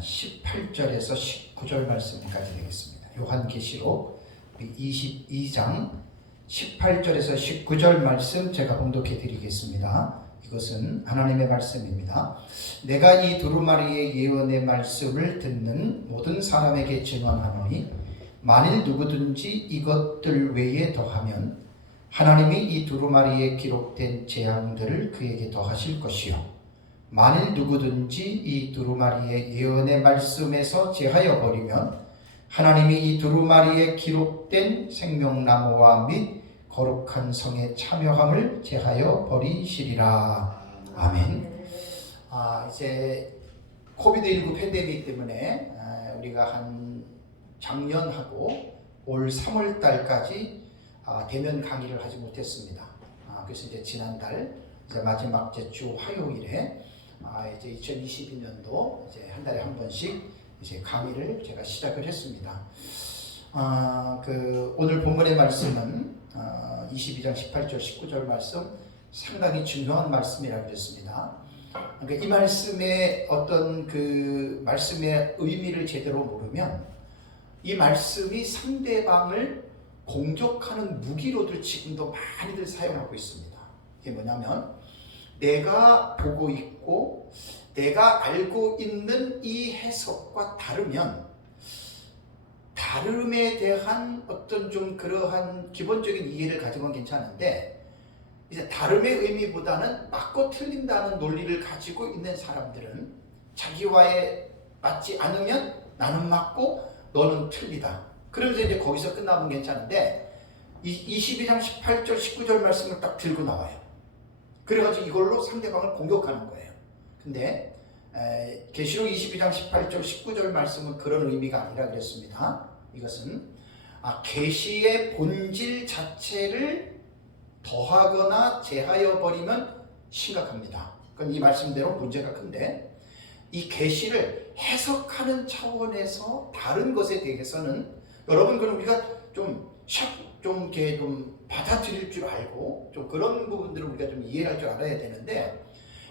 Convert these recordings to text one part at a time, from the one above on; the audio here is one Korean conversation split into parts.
18절에서 19절 말씀까지 되겠습니다. 요한계시록 22장 18절에서 19절 말씀 제가 봉독해 드리겠습니다. 이것은 하나님의 말씀입니다. 내가 이 두루마리의 예언의 말씀을 듣는 모든 사람에게 증언하노니 만일 누구든지 이것들 외에 더하면 하나님이 이 두루마리에 기록된 재앙들을 그에게 더하실 것이요 만일 누구든지 이 두루마리의 예언의 말씀에서 제하여 버리면 하나님이 이 두루마리에 기록된 생명나무와 및 거룩한 성의 참여함을 제하여 버리시리라. 아멘. 이제 코비드19 팬데믹 때문에 우리가 한 작년하고 올 3월 달까지 대면 강의를 하지 못했습니다. 그래서 이제 지난달 이제 마지막 주 화요일에 이제 2022년도 이제 한 달에 한 번씩 이제 강의를 제가 시작을 했습니다. 오늘 본문의 말씀은 22장 18절 19절 말씀 상당히 중요한 말씀이라고 그랬습니다. 그러니까 이 말씀의 어떤 그 말씀의 의미를 제대로 모르면 이 말씀이 상대방을 공격하는 무기로들 지금도 많이들 사용하고 있습니다. 이게 뭐냐면 내가 보고 있고 내가 알고 있는 이 해석과 다르면 다름에 대한 어떤 좀 그러한 기본적인 이해를 가지면 괜찮은데 이제 다름의 의미보다는 맞고 틀린다는 논리를 가지고 있는 사람들은 자기와에 맞지 않으면 나는 맞고 너는 틀리다. 그래서 이제 거기서 끝나면 괜찮은데 22장 18절 19절 말씀을 딱 들고 나와요. 그래가지고 이걸로 상대방을 공격하는 거예요. 근데 계시록 22장 18절 19절 말씀은 그런 의미가 아니라 그랬습니다. 이것은 계시의 본질 자체를 더하거나 제하여 버리면 심각합니다. 그럼 이 말씀대로 문제가 큰데 이 계시를 해석하는 차원에서 다른 것에 대해서는 여러분 그럼 우리가 좀 이렇게 좀 받아들일 줄 알고 좀 그런 부분들을 우리가 좀 이해할 줄 알아야 되는데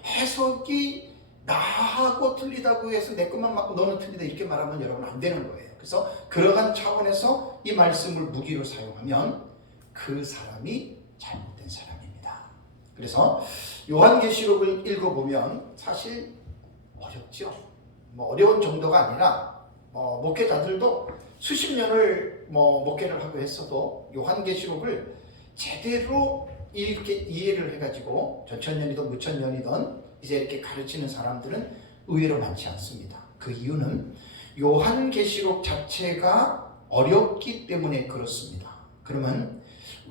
해석이 나하고 틀리다고 해서 내 것만 맞고 너는 틀리다 이렇게 말하면 여러분 안 되는 거예요. 그래서 그러한 차원에서 이 말씀을 무기로 사용하면 그 사람이 잘못된 사람입니다. 그래서 요한계시록을 읽어보면 사실 어렵죠. 어려운 정도가 아니라 목회자들도 수십 년을 목회를 하고 했어도 요한계시록을 제대로 이렇게 이해를 해가지고 전천년이든 무천년이든 이제 이렇게 가르치는 사람들은 의외로 많지 않습니다. 그 이유는 요한계시록 자체가 어렵기 때문에 그렇습니다. 그러면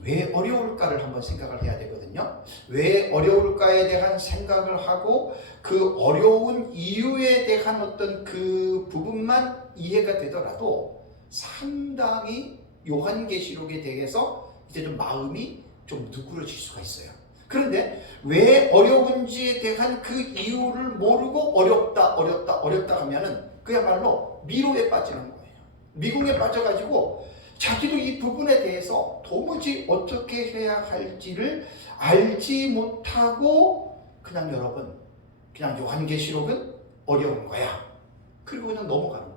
왜 어려울까를 한번 생각을 해야 되거든요. 왜 어려울까에 대한 생각을 하고 그 어려운 이유에 대한 어떤 그 부분만 이해가 되더라도 상당히 요한계시록에 대해서 이제 좀 마음이 좀 누그러질 수가 있어요. 그런데 왜 어려운지에 대한 그 이유를 모르고 어렵다 하면은 그야말로 미로에 빠지는 거예요. 미궁에 빠져가지고 자기도 이 부분에 대해서 도무지 어떻게 해야 할지를 알지 못하고 그냥 여러분 그냥 요한계시록은 어려운 거야. 그리고 그냥 넘어가는 거예요.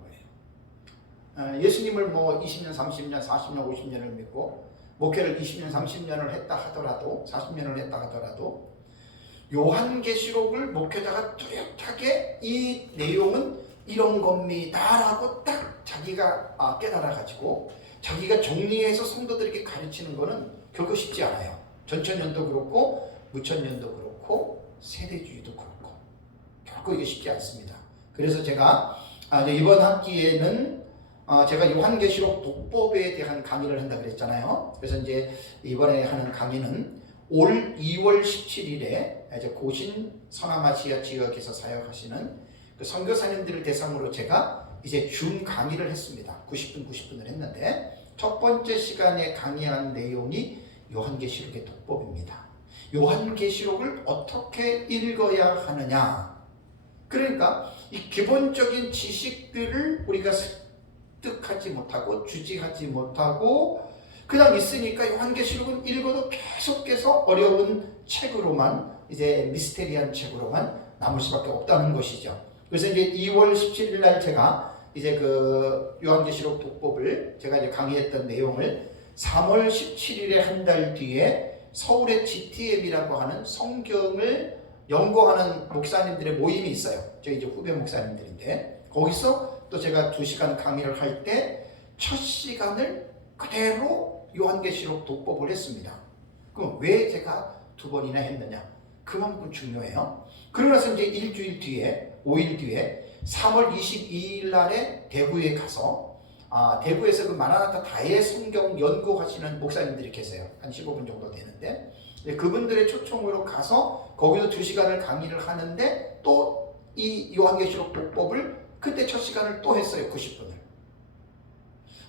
예수님을 20년, 30년, 40년, 50년을 믿고 목회를 20년, 30년을 했다 하더라도 40년을 했다 하더라도 요한계시록을 목회자가 뚜렷하게 이 내용은 이런 겁니다 라고 딱 자기가 깨달아가지고 자기가 정리해서 성도들에게 가르치는 거는 결코 쉽지 않아요. 전천년도 그렇고 무천년도 그렇고 세대주의도 그렇고 결코 이게 쉽지 않습니다. 그래서 제가 이번 학기에는 제가 요한계시록 독법에 대한 강의를 한다고 그랬잖아요. 그래서 이제 이번에 하는 강의는 올 2월 17일에 이제 고신 서남아시아 지역에서 사역하시는 그 선교사님들을 대상으로 제가 이제 줌 강의를 했습니다. 90분을 했는데 첫 번째 시간에 강의한 내용이 요한계시록의 독법입니다. 요한계시록을 어떻게 읽어야 하느냐. 그러니까 이 기본적인 지식들을 우리가 습득하지 못하고 주지하지 못하고 그냥 있으니까 요한계시록은 읽어도 계속해서 어려운 책으로만 이제 미스테리한 책으로만 남을 수밖에 없다는 것이죠. 그래서 이제 2월 17일 날 제가 이제 그 요한계시록 독법을 제가 이제 강의했던 내용을 3월 17일에 한 달 뒤에 서울의 GTM이라고 하는 성경을 연구하는 목사님들의 모임이 있어요. 저희 이제 후배 목사님들인데 거기서 또 제가 2시간 강의를 할 때 첫 시간을 그대로 요한계시록 독법을 했습니다. 그럼 왜 제가 2번이나 했느냐? 그만큼 중요해요. 그러고 나서 이제 일주일 뒤에 5일 뒤에 3월 22일 날에 대구에 가서 대구에서 그 마라나타 다해 성경 연구하시는 목사님들이 계세요. 한 15분 정도 되는데 그분들의 초청으로 가서 거기서 2시간을 강의를 하는데 또 이 요한계시록 독법을 그때 첫 시간을 또 했어요. 90분을.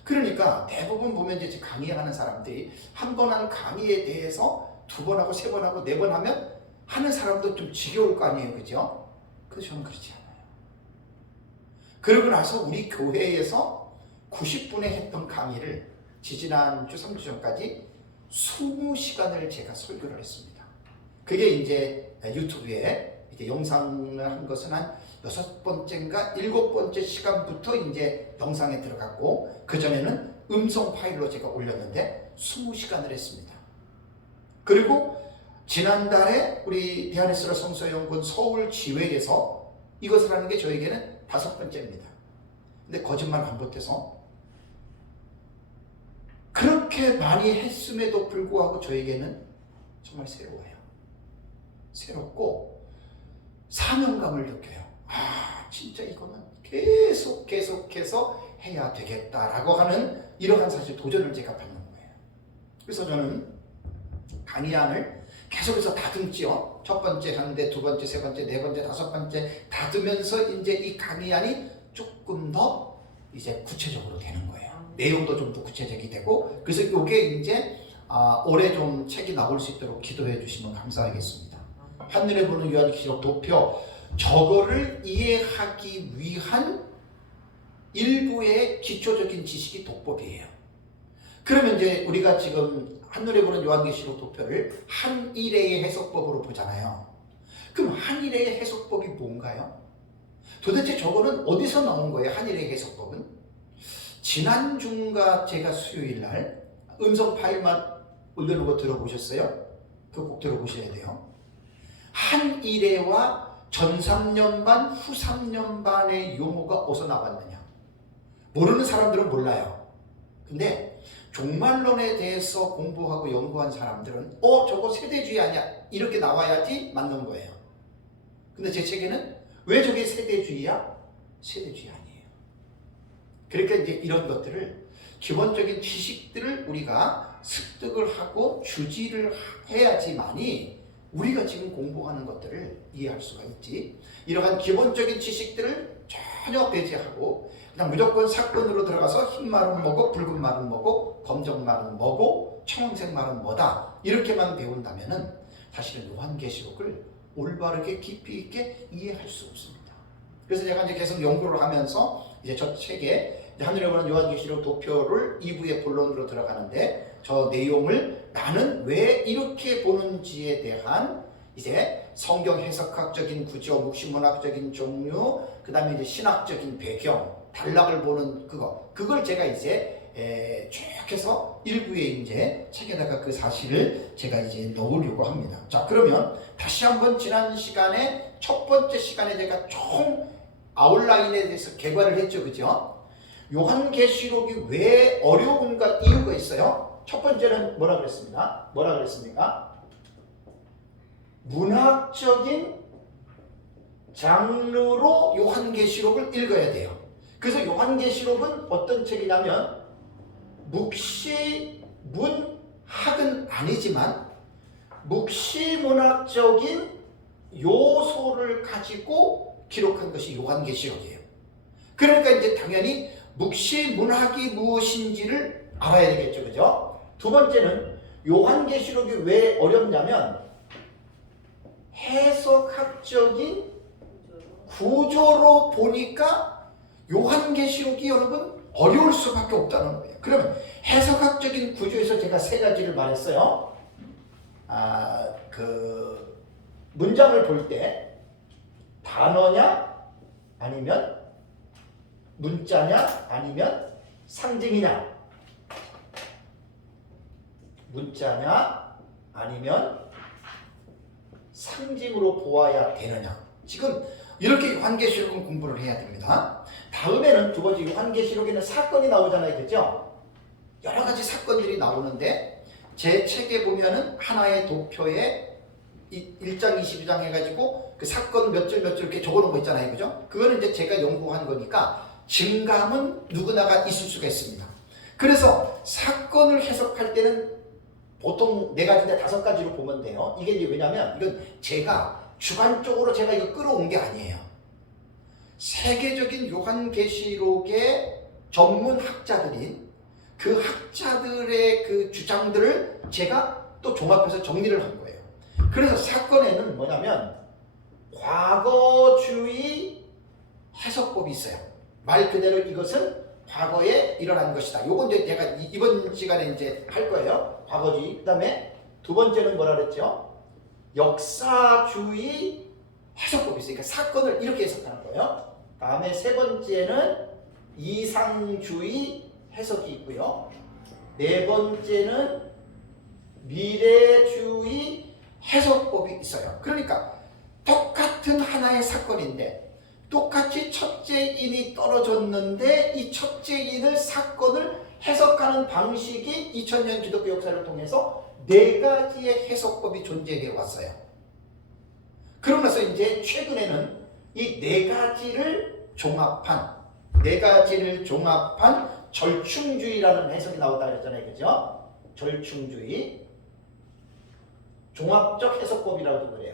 그러니까 대부분 보면 이제 강의하는 사람들이 한 번 한 강의에 대해서 2번 하고 3번 하고 4번 하면 하는 사람도 좀 지겨울 거 아니에요. 그죠? 그래서 저는 그렇지 않아요. 그러고 나서 우리 교회에서 90분에 했던 강의를 지지난주 3주 전까지 20시간을 제가 설교를 했습니다. 그게 이제 유튜브에 이제 영상을 한 것은 한 6번째인가 7번째 시간부터 이제 영상에 들어갔고 그전에는 음성 파일로 제가 올렸는데 20시간을 했습니다. 그리고 지난달에 우리 대한에스라 성서연구원 서울 지회에서 이것을 하는 게 저에게는 5번째입니다. 근데 거짓말 안 못해서 그렇게 많이 했음에도 불구하고 저에게는 정말 새로워요. 새롭고 사명감을 느껴요. 진짜 이거는 계속해서 해야 되겠다라고 하는 이러한 사실 도전을 제가 받는 거예요. 그래서 저는 강의안을 계속해서 다듬지요. 첫 번째 하는데 2번째, 3번째, 4번째, 5번째 다듬으면서 이제 이 강의안이 조금 더 이제 구체적으로 되는 거예요. 내용도 좀 더 구체적이 되고 그래서 이게 이제 올해 좀 책이 나올 수 있도록 기도해 주시면 감사하겠습니다. 한눈에 보는 요한계시록 도표 저거를 이해하기 위한 일부의 기초적인 지식이 독법이에요. 그러면 이제 우리가 지금 한눈에 보는 요한계시록 도표를 한일의 해석법으로 보잖아요. 그럼 한일의 해석법이 뭔가요? 도대체 저거는 어디서 나온 거예요? 한일의 해석법은? 지난주인가 제가 수요일날 음성 파일만 올려놓은 거 들어보셨어요? 그거 꼭 들어보셔야 돼요. 한일회와 전3년반, 후3년반의 용어가 어디서 나왔느냐? 모르는 사람들은 몰라요. 근데 종말론에 대해서 공부하고 연구한 사람들은 저거 세대주의 아니야? 이렇게 나와야지 맞는 거예요. 근데 제 책에는 왜 저게 세대주의야? 세대주의 아니에요. 그러니까 이제 이런 것들을 기본적인 지식들을 우리가 습득을 하고 주지를 해야지만이 우리가 지금 공부하는 것들을 이해할 수가 있지. 이러한 기본적인 지식들을 전혀 배제하고 그냥 무조건 사건으로 들어가서 흰 말은 뭐고 붉은 말은 뭐고 검정 말은 뭐고 청색 말은 뭐다 이렇게만 배운다면은 사실은 요한계시록을 올바르게 깊이 있게 이해할 수 없습니다. 그래서 제가 이제 계속 연구를 하면서 이제 저 책에 하늘에 보는 요한계시록 도표를 2부의 본론으로 들어가는데 저 내용을 나는 왜 이렇게 보는지에 대한 이제 성경 해석학적인 구조, 묵시문학적인 종류, 그 다음에 이제 신학적인 배경, 단락을 보는 그걸 제가 이제 쭉 해서 일부에 이제 책에다가 그 사실을 제가 이제 넣으려고 합니다. 자, 그러면 다시 한번 지난 시간에 첫 번째 시간에 제가 총 아웃라인에 대해서 개괄을 했죠, 그죠? 요한계시록이 왜 어려운가 이유가 있어요. 첫 번째는 뭐라 그랬습니까? 문학적인 장르로 요한계시록을 읽어야 돼요. 그래서 요한계시록은 어떤 책이냐면 묵시문학은 아니지만 묵시문학적인 요소를 가지고 기록한 것이 요한계시록이에요. 그러니까 이제 당연히 묵시문학이 무엇인지를 알아야 되겠죠, 그죠? 두 번째는 요한계시록이 왜 어렵냐면 해석학적인 구조로 보니까 요한계시록이 여러분 어려울 수밖에 없다는 거예요. 그러면 해석학적인 구조에서 제가 3가지를 말했어요. 그 문장을 볼 때 단어냐, 아니면 문자냐 아니면 상징이냐? 문자냐 아니면 상징으로 보아야 되느냐? 지금 이렇게 요한계시록은 공부를 해야 됩니다. 다음에는 두 번째 요한계시록에는 사건이 나오잖아요. 그죠? 여러 가지 사건들이 나오는데 제 책에 보면은 하나의 도표에 1장 22장 해가지고 그 사건 몇 줄 몇 줄 이렇게 적어놓은 거 있잖아요. 그죠? 그거는 이제 제가 연구한 거니까 증감은 누구나가 있을 수가 있습니다. 그래서 사건을 해석할 때는 보통 4가지인데 5가지로 보면 돼요. 이게 이제 왜냐면 이건 제가 주관적으로 제가 이거 끌어온 게 아니에요. 세계적인 요한계시록의 전문 학자들인 그 학자들의 그 주장들을 제가 또 종합해서 정리를 한 거예요. 그래서 사건에는 뭐냐면 과거주의 해석법이 있어요. 말 그대로 이것은 과거에 일어난 것이다. 요건 이제 제가 이번 시간에 이제 할 거예요. 과거주의. 그 다음에 두 번째는 뭐라 그랬죠? 역사주의 해석법이 있어요. 그러니까 사건을 이렇게 해석하는 거예요. 다음에 세 번째는 이상주의 해석이 있고요. 네 번째는 미래주의 해석법이 있어요. 그러니까 똑같은 하나의 사건인데 똑같이 첫째인이 떨어졌는데 이 첫째인을 사건을 해석하는 방식이 2000년 기독교 역사를 통해서 4가지의 해석법이 존재해 왔어요. 그러면서 이제 최근에는 이 4가지를 종합한 절충주의라는 해석이 나왔다 그랬잖아요. 그죠? 절충주의. 종합적 해석법이라고도 그래요.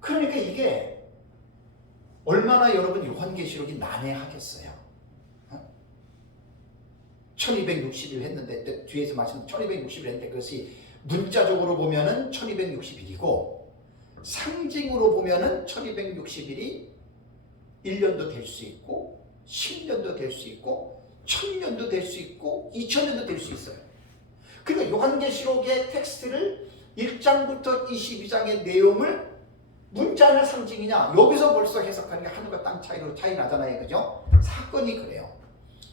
그러니까 이게 얼마나 여러분 요한계시록이 난해하겠어요. 1260일 했는데 뒤에서 말씀 1260일 했는데 그것이 문자적으로 보면은 1260일이고 상징으로 보면은 1260일이 1년도 될 수 있고 10년도 될 수 있고 1000년도 될 수 있고 2000년도 될 수 있어요. 그러니까 요한계시록의 텍스트를 1장부터 22장의 내용을 문자나 상징이냐 여기서 벌써 해석하는 게 하늘과 땅 차이로 차이 나잖아요. 그죠? 사건이 그래요.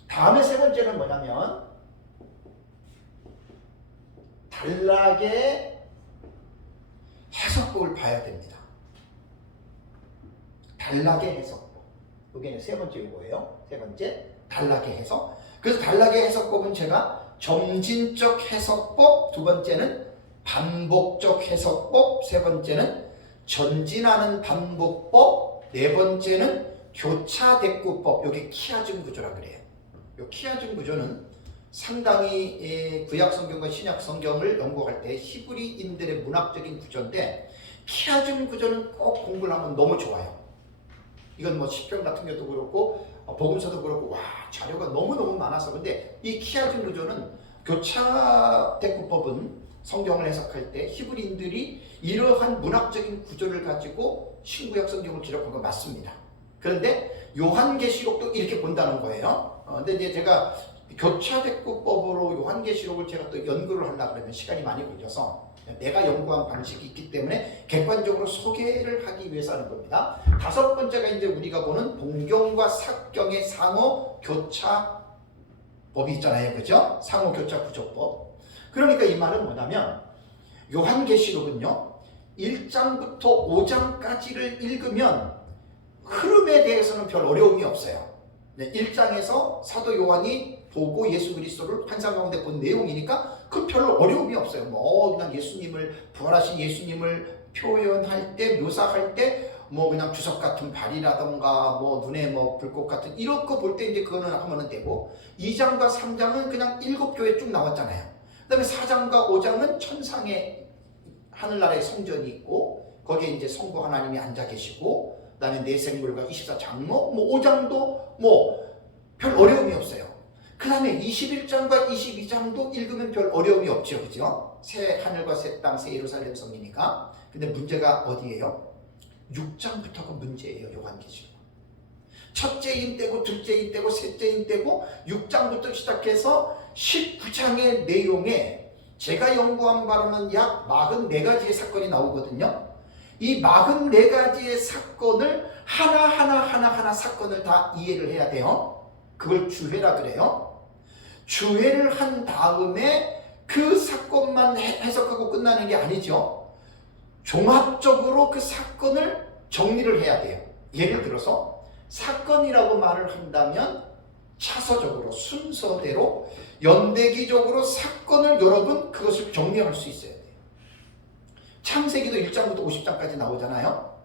다음에 세 번째는 뭐냐면 단락의 해석법을 봐야 됩니다. 단락의 해석법. 이게 세 번째 이거예요. 세 번째 단락의 해석. 그래서 단락의 해석법은 제가 점진적 해석법, 두 번째는 반복적 해석법, 세 번째는 전진하는 반복법, 네 번째는 교차대꾸법. 이게 키아즘 구조라 그래요. 이 키아즘 구조는 상당히 구약 성경과 신약 성경을 연구할 때 히브리인들의 문학적인 구조인데 키아즘 구조는 꼭 공부를 하면 너무 좋아요. 이건 뭐 시편 같은 것도 그렇고 복음서도 그렇고 와 자료가 너무너무 많아서 근데 이 키아즘 구조는 교차대꾸법은 성경을 해석할 때 히브리인들이 이러한 문학적인 구조를 가지고 신구약 성경을 기록한 건 맞습니다. 그런데 요한계시록도 이렇게 본다는 거예요. 근데 이제 제가 교차대꾸법으로 요한계시록을 제가 또 연구를 하려고 그러면 시간이 많이 걸려서 내가 연구한 방식이 있기 때문에 객관적으로 소개를 하기 위해서 하는 겁니다. 다섯 번째가 이제 우리가 보는 본경과 사경의 상호 교차법이 있잖아요. 그죠? 상호 교차 구조법. 그러니까 이 말은 뭐냐면 요한계시록은요 1장부터 5장까지를 읽으면 흐름에 대해서는 별 어려움이 없어요. 1장에서 사도 요한이 보고 예수 그리스도를 환상 가운데 본 내용이니까 그 별로 어려움이 없어요. 뭐 그냥 예수님을 부활하신 예수님을 표현할 때 묘사할 때 뭐 그냥 주석 같은 발이라던가 뭐 눈에 뭐 불꽃 같은 이런 거 볼 때 이제 그거는 하면 되고 2장과 3장은 그냥 7교회 쭉 나왔잖아요. 그 다음에 4장과 5장은 천상의 하늘나라의 성전이 있고 거기에 이제 성부 하나님이 앉아 계시고 그 다음에 내생물과 24장로 뭐 5장도 뭐 별 어려움이 없어요. 그 다음에 21장과 22장도 읽으면 별 어려움이 없죠. 그죠? 새 하늘과 새 땅, 새 예루살렘 성이니까. 근데 문제가 어디예요? 6장부터가 문제예요. 요한계시록. 첫째인 떼고 둘째인 떼고 셋째인 떼고 6장부터 시작해서 19장의 내용에 제가 연구한 바로는 약 44가지의 사건이 나오거든요. 이 44가지의 사건을 하나하나 사건을 다 이해를 해야 돼요. 그걸 주회라 그래요. 주회를 한 다음에 그 사건만 해석하고 끝나는 게 아니죠. 종합적으로 그 사건을 정리를 해야 돼요. 예를 들어서 사건이라고 말을 한다면 차서적으로 순서대로 연대기적으로 사건을 여러분 그것을 정리할 수 있어야 돼요. 창세기도 1장부터 50장까지 나오잖아요.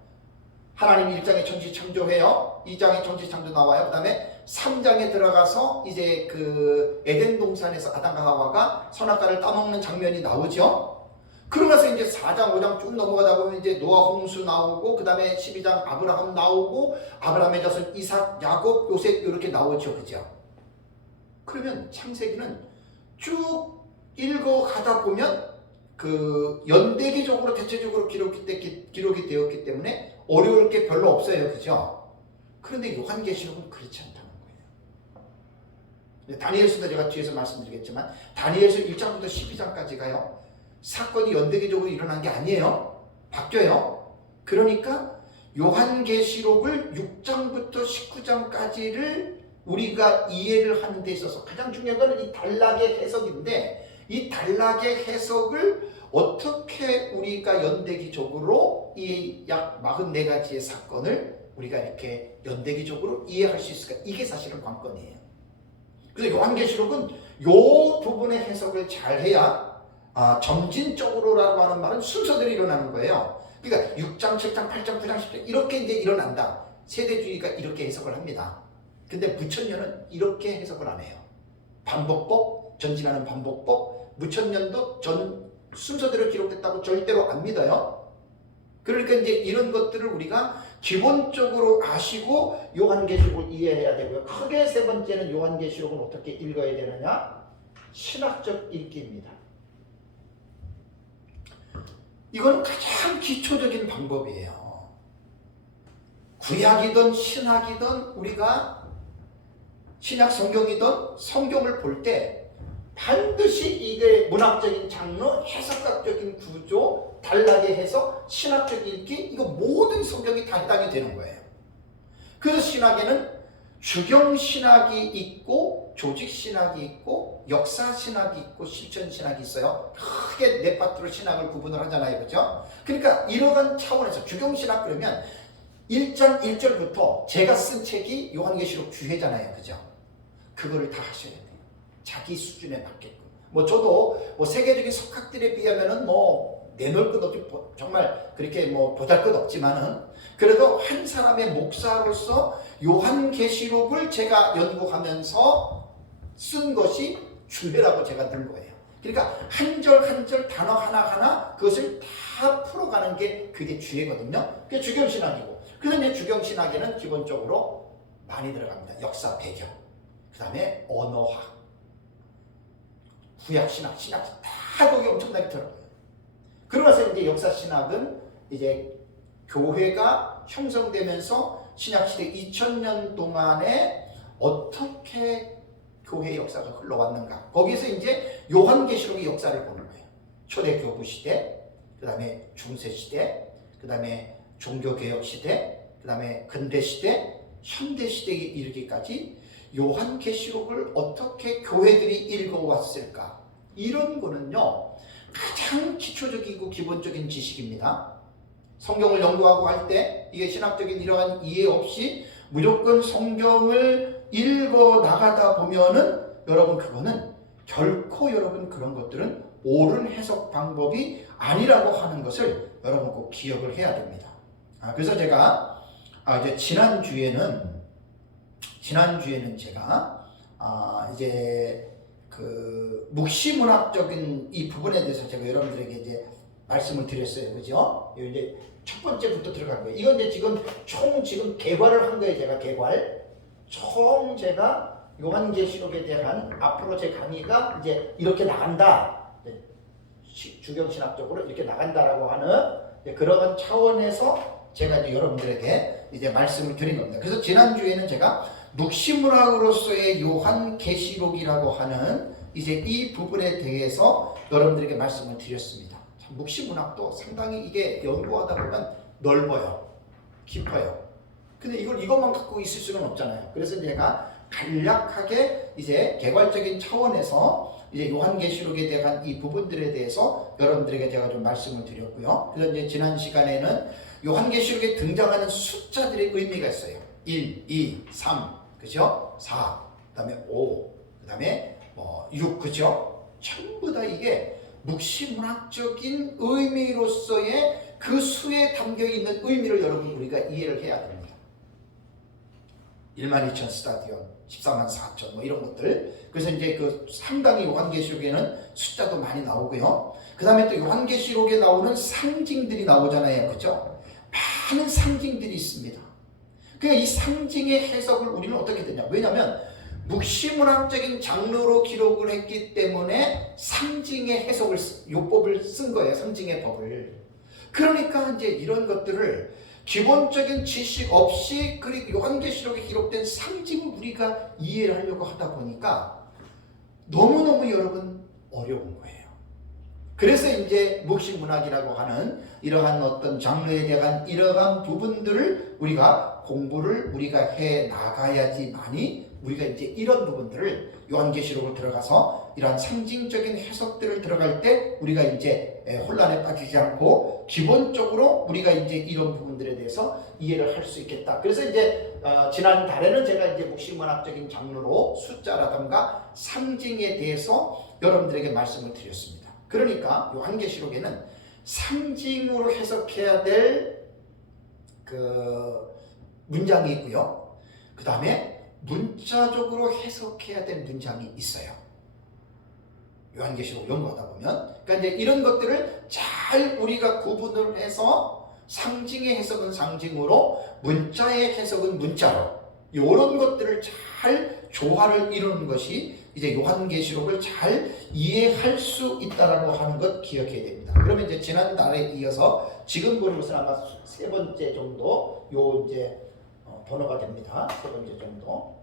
하나님 1장에 천지 창조해요. 2장에 천지 창조 나와요. 그 다음에 3장에 들어가서 이제 그 에덴 동산에서 아담과 하와가 선악과를 따먹는 장면이 나오죠. 그러면서 이제 4장, 5장 쭉 넘어가다 보면 이제 노아 홍수 나오고, 그 다음에 12장 아브라함 나오고, 아브라함의 자손 이삭, 야곱, 요셉 이렇게 나오죠. 그죠? 그러면 창세기는 쭉 읽어가다 보면 그 연대기적으로 대체적으로 기록이 되었기 때문에 어려울 게 별로 없어요. 그죠? 그런데 요한계시록은 그렇지 않다는 거예요. 다니엘서도 제가 뒤에서 말씀드리겠지만 다니엘서 1장부터 12장까지 가요. 사건이 연대기적으로 일어난 게 아니에요. 바뀌어요. 그러니까 요한계시록을 6장부터 19장까지를 우리가 이해를 하는 데 있어서 가장 중요한 것은 이 단락의 해석인데, 이 단락의 해석을 어떻게 우리가 연대기적으로 이 약 44가지의 사건을 우리가 이렇게 연대기적으로 이해할 수 있을까? 이게 사실은 관건이에요. 그래서 요한계시록은 요 부분의 해석을 잘 해야 점진적으로라고 하는 말은 순서대로 일어나는 거예요. 그러니까 6장, 7장, 8장, 9장, 10장 이렇게 이제 일어난다. 세대주의가 이렇게 해석을 합니다. 근데 부천년은 이렇게 해석을 안 해요. 반복법, 전진하는 반복법, 무천년도 전 순서대로 기록됐다고 절대로 안 믿어요. 그러니까 이제 이런 것들을 우리가 기본적으로 아시고 요한계시록을 이해해야 되고요. 크게 세 번째는 요한계시록은 어떻게 읽어야 되느냐? 신학적 읽기입니다. 이건 가장 기초적인 방법이에요. 구약이든 신학이든 우리가 신약 성경이든 성경을 볼 때 반드시 이게 문학적인 장르, 해석학적인 구조, 단락의 해석, 신학적 읽기, 이거 모든 성경이 다 해당이 되는 거예요. 그래서 신학에는 주경신학이 있고 조직신학이 있고 역사신학이 있고 실천신학이 있어요. 크게 네 파트로 신학을 구분을 하잖아요. 그죠? 그러니까 이러한 차원에서 주경신학 그러면 1장 1절부터 제가 쓴 책이 요한계시록 주해잖아요. 그죠? 그거를 다 하셔야 돼요. 자기 수준에 맞게끔. 뭐 저도 뭐 세계적인 석학들에 비하면은 뭐 내놓을 것 없지, 정말 그렇게 뭐 보잘 것 없지만은 그래도 한 사람의 목사로서 요한계시록을 제가 연구하면서 쓴 것이 주해라고 제가 늘 거예요. 그러니까 한 절 한 절 단어 하나하나 그것을 다 풀어가는 게 그게 주해거든요. 그게 주경신학이고. 그래서 이제 주경신학에는 기본적으로 많이 들어갑니다. 역사 배경, 그 다음에 언어학, 구약신학, 신학 다 거기 엄청나게 들어가요. 그러면서 이제 역사신학은 이제 교회가 형성되면서 신약시대 2000년 동안에 어떻게 교회의 역사가 흘러왔는가, 거기서 이제 요한계시록의 역사를 보는 거예요. 초대교부 시대, 그 다음에 중세시대, 그 다음에 종교개혁시대, 그 다음에 근대시대, 현대시대에 이르기까지 요한계시록을 어떻게 교회들이 읽어왔을까, 이런 거는요 가장 기초적이고 기본적인 지식입니다. 성경을 연구하고 할 때 이게 신학적인 이러한 이해 없이 무조건 성경을 읽어 나가다 보면은 여러분 그거는 결코 여러분 그런 것들은 옳은 해석 방법이 아니라고 하는 것을 여러분 꼭 기억을 해야 됩니다. 그래서 제가 이제 지난주에는 제가 이제 그 묵시문학적인 이 부분에 대해서 제가 여러분들에게 이제 말씀을 드렸어요. 그죠? 이제 첫 번째부터 들어간 거예요. 이건 이제 지금 개괄을 한 거예요. 제가 개괄. 제가 요한계시록에 대한 앞으로 제 강의가 이제 이렇게 나간다. 주경신학적으로 이렇게 나간다라고 하는 그런 차원에서 제가 이제 여러분들에게 이제 말씀을 드린 겁니다. 그래서 지난주에는 제가 묵시문학으로서의 요한계시록이라고 하는 이제 이 부분에 대해서 여러분들에게 말씀을 드렸습니다. 참 묵시문학도 상당히 이게 연구하다 보면 넓어요. 깊어요. 근데 이것만 갖고 있을 수는 없잖아요. 그래서 제가 간략하게 이제 개괄적인 차원에서 이제 요한계시록에 대한 이 부분들에 대해서 여러분들에게 제가 좀 말씀을 드렸고요. 그래서 이제 지난 시간에는 요한계시록에 등장하는 숫자들의 의미가 있어요. 1, 2, 3, 그죠? 4, 그 다음에 5, 그 다음에 6, 그죠? 전부 다 이게 묵시문학적인 의미로서의 그 수에 담겨있는 의미를 여러분 우리가 이해를 해야 됩니다. 12,000 스타디온, 14만 4천 뭐 이런 것들. 그래서 이제 그 상당히 요한계시록에는 숫자도 많이 나오고요. 그 다음에 또 요한계시록에 나오는 상징들이 나오잖아요. 그죠? 많은 상징들이 있습니다. 그러니까 이 상징의 해석을 우리는 어떻게 되냐. 왜냐하면 묵시문학적인 장르로 기록을 했기 때문에 상징의 해석을, 요법을 쓴 거예요. 상징의 법을. 그러니까 이제 이런 것들을 기본적인 지식 없이 그리고 요한계시록에 기록된 상징을 우리가 이해를 하려고 하다 보니까 너무너무 여러분 어려운 거예요. 그래서 이제 묵시문학이라고 하는 이러한 어떤 장르에 대한 이러한 부분들을 우리가 공부를 우리가 해 나가야지만이 우리가 이제 이런 부분들을 요한계시록을 들어가서 이러한 상징적인 해석들을 들어갈 때 우리가 이제 혼란에 빠지지 않고 기본적으로 우리가 이제 이런 부분들에 대해서 이해를 할 수 있겠다. 그래서 이제 지난 달에는 제가 이제 묵시문학적인 장르로 숫자라든가 상징에 대해서 여러분들에게 말씀을 드렸습니다. 그러니까 요한계시록에는 상징으로 해석해야 될 그 문장이 있고요. 그 다음에 문자적으로 해석해야 될 문장이 있어요. 요한계시록 연구하다 보면. 그러니까 이제 이런 것들을 잘 우리가 구분을 해서 상징의 해석은 상징으로, 문자의 해석은 문자로, 이런 것들을 잘 조화를 이루는 것이 이제 요한계시록을 잘 이해할 수 있다라고 하는 것 기억해야 됩니다. 그러면 이제 지난 달에 이어서 지금 보는 것은 아마 세 번째 정도 요 이제 번호가 됩니다. 세 번째 정도.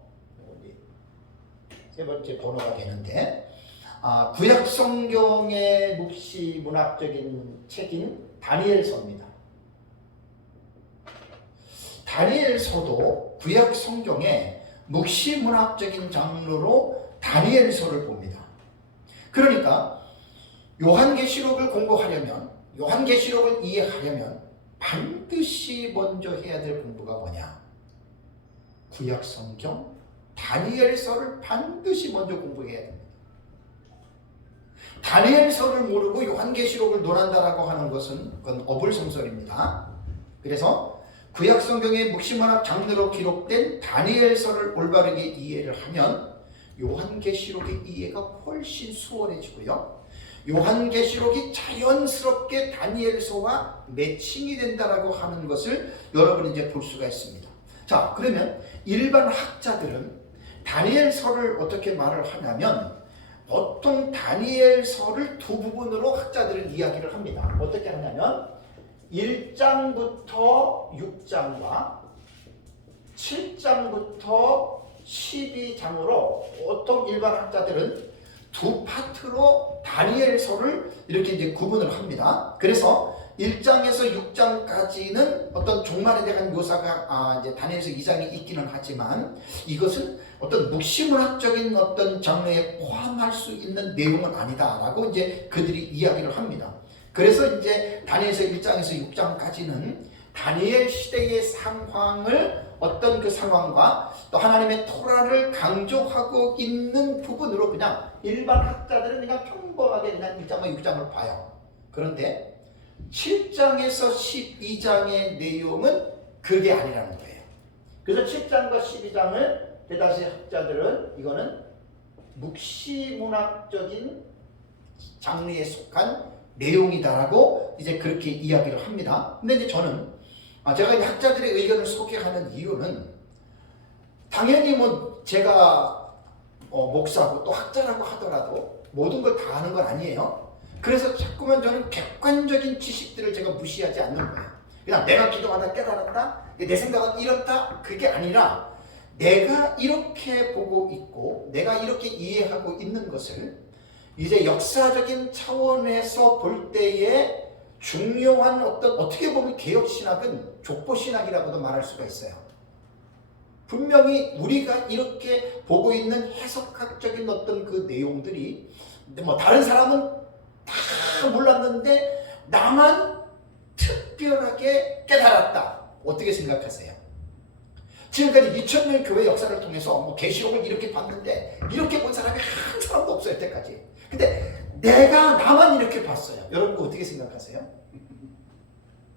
세 번째 번호가 되는데, 구약 성경의 묵시 문학적인 책인 다니엘서입니다. 다니엘서도 구약 성경의 묵시 문학적인 장르로 다니엘서를 봅니다. 그러니까 요한계시록을 공부하려면, 요한계시록을 이해하려면 반드시 먼저 해야 될 공부가 뭐냐? 구약 성경 다니엘서를 반드시 먼저 공부해야 됩니다. 다니엘서를 모르고 요한계시록을 논한다라고 하는 것은 그건 어불성설입니다. 그래서 구약 성경의 묵시문학 장르로 기록된 다니엘서를 올바르게 이해를 하면 요한계시록의 이해가 훨씬 수월해지고요. 요한계시록이 자연스럽게 다니엘서와 매칭이 된다라고 하는 것을 여러분이 이제 볼 수가 있습니다. 자, 그러면 일반 학자들은 다니엘서를 어떻게 말을 하냐면 보통 다니엘서를 두 부분으로 학자들은 이야기를 합니다. 어떻게 하냐면 1장부터 6장과 7장부터 12장으로 보통 일반 학자들은 두 파트로 다니엘서를 이렇게 이제 구분을 합니다. 그래서 1장에서 6장까지는 어떤 종말에 대한 묘사가 이제 다니엘서 2장에 있기는 하지만 이것은 어떤 묵시문학적인 어떤 장르에 포함할 수 있는 내용은 아니다라고 이제 그들이 이야기를 합니다. 그래서 이제 다니엘서 1장에서 6장까지는 다니엘 시대의 상황을 어떤 그 상황과 또 하나님의 토라를 강조하고 있는 부분으로 그냥 일반 학자들은 그냥 평범하게 그냥 1장과 6장을 봐요. 그런데 7장에서 12장의 내용은 그게 아니라는 거예요. 그래서 7장과 12장을 대다수 학자들은 이거는 묵시문학적인 장르에 속한 내용이다라고 이제 그렇게 이야기를 합니다. 근데 이제 저는 제가 이 학자들의 의견을 소개하는 이유는 당연히 뭐 제가 목사고 또 학자라고 하더라도 모든 걸 다 아는 건 아니에요. 그래서 자꾸만 저는 객관적인 지식들을 제가 무시하지 않는 거예요. 그냥 내가 기도하다 깨달았다, 내 생각은 이렇다, 그게 아니라 내가 이렇게 보고 있고 내가 이렇게 이해하고 있는 것을 이제 역사적인 차원에서 볼 때에 중요한 어떻게 보면 개혁신학은 족보신학이라고도 말할 수가 있어요. 분명히 우리가 이렇게 보고 있는 해석학적인 그 내용들이 뭐 다른 사람은 다 몰랐는데 나만 특별하게 깨달았다. 어떻게 생각하세요? 지금까지 2000년 교회 역사를 통해서 뭐 계시록을 이렇게 봤는데 이렇게 본 사람이 한 사람도 없어요, 여태까지. 근데 나만 이렇게 봤어요. 여러분 어떻게 생각하세요?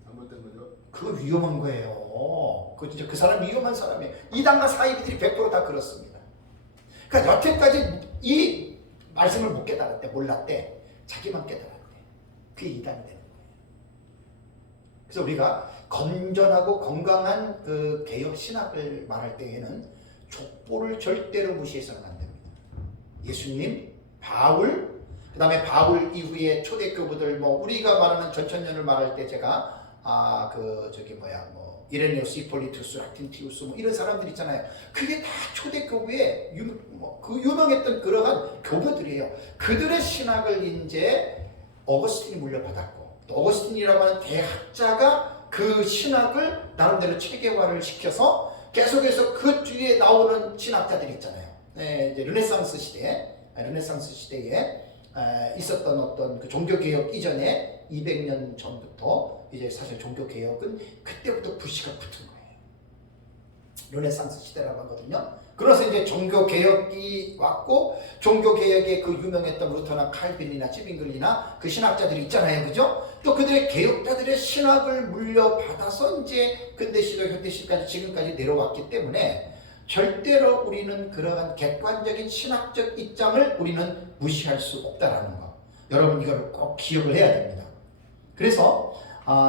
잘못된 거죠? 그거 위험한 거예요. 그 진짜 그 사람 위험한 사람이에요. 이단과 사이비들이 100%다 그렇습니다. 그러니까 여태까지 이 말씀을 못 깨달았대, 몰랐대, 자기만 깨달았대. 그게 이단이 되는 거예요. 그래서 우리가 건전하고 건강한 그 개혁 신학을 말할 때에는 족보를 절대로 무시해서는 안 됩니다. 예수님, 바울, 그 다음에 바울 이후에 초대교부들, 뭐 우리가 말하는 전천년을 말할 때 제가 이레네우스, 히폴리투스, 락틴티우스 뭐 이런 사람들 있잖아요. 그게 다 초대교부의 그 유명했던 그러한 교부들이에요. 그들의 신학을 이제 어거스틴이 물려받았고, 또 어거스틴이라고 하는 대학자가 그 신학을 나름대로 체계화를 시켜서 계속해서 그 뒤에 나오는 신학자들 있잖아요. 네, 이제 르네상스 시대에 있었던 그 종교개혁 이전에 200년 전부터 이제 사실 종교개혁은 그때부터 불씨가 붙은 거예요. 르네상스 시대라고 하거든요. 그래서 이제 종교개혁이 왔고, 종교개혁의 그 유명했던 루터나 칼빈이나 찌빙글리나 그 신학자들이 있잖아요. 그죠? 또 그들의 개혁자들의 신학을 물려받아서 이제 근대시대, 현대시대까지 지금까지 내려왔기 때문에 절대로 우리는 그러한 객관적인 신학적 입장을 우리는 무시할 수 없다라는 거. 여러분 이걸 꼭 기억을 해야 됩니다. 그래서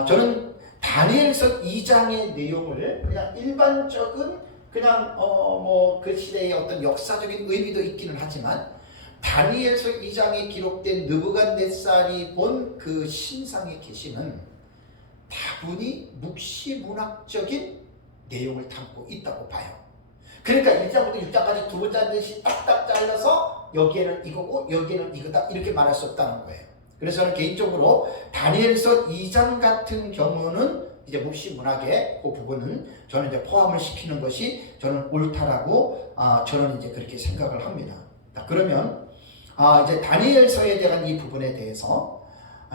저는 다니엘서 2장의 내용을 그냥 일반적인 그냥 그 시대의 어떤 역사적인 의미도 있기는 하지만 다니엘서 2장에 기록된 느부갓네살이 본 그 신상의 계시는 다분히 묵시문학적인 내용을 담고 있다고 봐요. 그러니까 1장부터 6장까지 두 번째 듯이 딱딱 잘라서 여기에는 이거고 여기에는 이거다 이렇게 말할 수 없다는 거예요. 그래서 저는 개인적으로 다니엘서 2장 같은 경우는 이제 묵시문학의 그 부분은 저는 이제 포함을 시키는 것이 저는 옳다라고 저는 이제 그렇게 생각을 합니다. 그러면 이제 다니엘서에 대한 이 부분에 대해서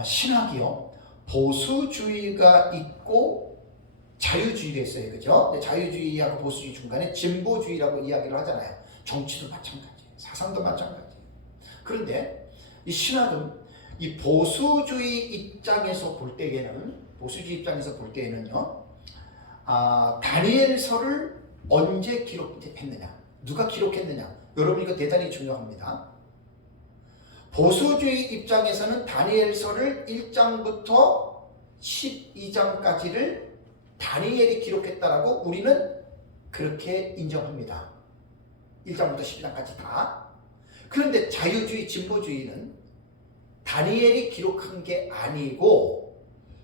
신학이요, 보수주의가 있고 자유주의가 있어요. 그죠? 근데 자유주의하고 보수주의 중간에 진보주의라고 이야기를 하잖아요. 정치도 마찬가지예요. 사상도 마찬가지예요. 그런데 이 신학은 이 보수주의 입장에서 볼 때에는요, 다니엘서를 언제 기록했느냐, 누가 기록했느냐, 여러분 이거 대단히 중요합니다. 보수주의 입장에서는 다니엘서를 1장부터 12장까지를 다니엘이 기록했다라고 우리는 그렇게 인정합니다. 1장부터 12장까지 다. 그런데 자유주의, 진보주의는 다니엘이 기록한 게 아니고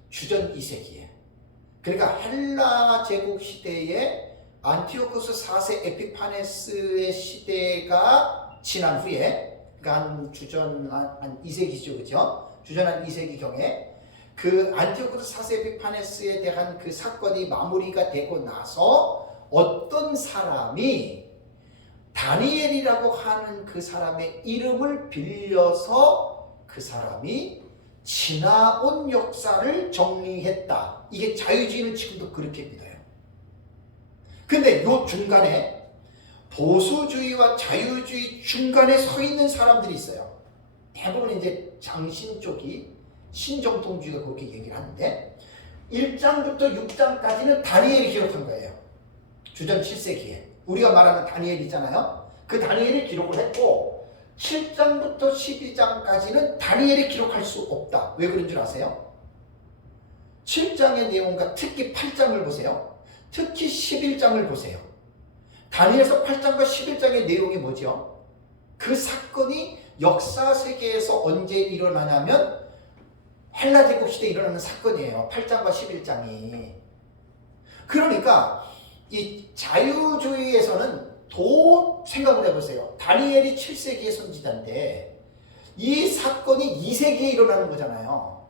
주전 2세기에, 그러니까 헬라 제국 시대에 안티오코스 4세 에피파네스의 시대가 지난 후에, 그러니까 한 주전 한 2세기죠, 그죠? 주전 한 2세기경에 그 안티오코스 4세 에피파네스에 대한 그 사건이 마무리가 되고 나서 어떤 사람이 다니엘이라고 하는 그 사람의 이름을 빌려서 그 사람이 지나온 역사를 정리했다. 이게 자유주의는 지금도 그렇게 믿어요. 근데 요 중간에 보수주의와 자유주의 중간에 서 있는 사람들이 있어요. 대부분 이제 장신 쪽이 신정통주의가 그렇게 얘기를 하는데 1장부터 6장까지는 다니엘이 기록한 거예요. 주전 7세기에 우리가 말하는 다니엘이잖아요. 그 다니엘이 기록을 했고 7장부터 12장까지는 다니엘이 기록할 수 없다. 왜 그런 줄 아세요? 7장의 내용과 특히 8장을 보세요. 특히 11장을 보세요. 다니엘서 8장과 11장의 내용이 뭐죠? 그 사건이 역사 세계에서 언제 일어나냐면 헬라 제국 시대에 일어나는 사건이에요. 8장과 11장이. 그러니까 이 자유주의에서는 도 생각을 해보세요. 다니엘이 7세기의 선지자인데 이 사건이 2세기에 일어나는 거잖아요.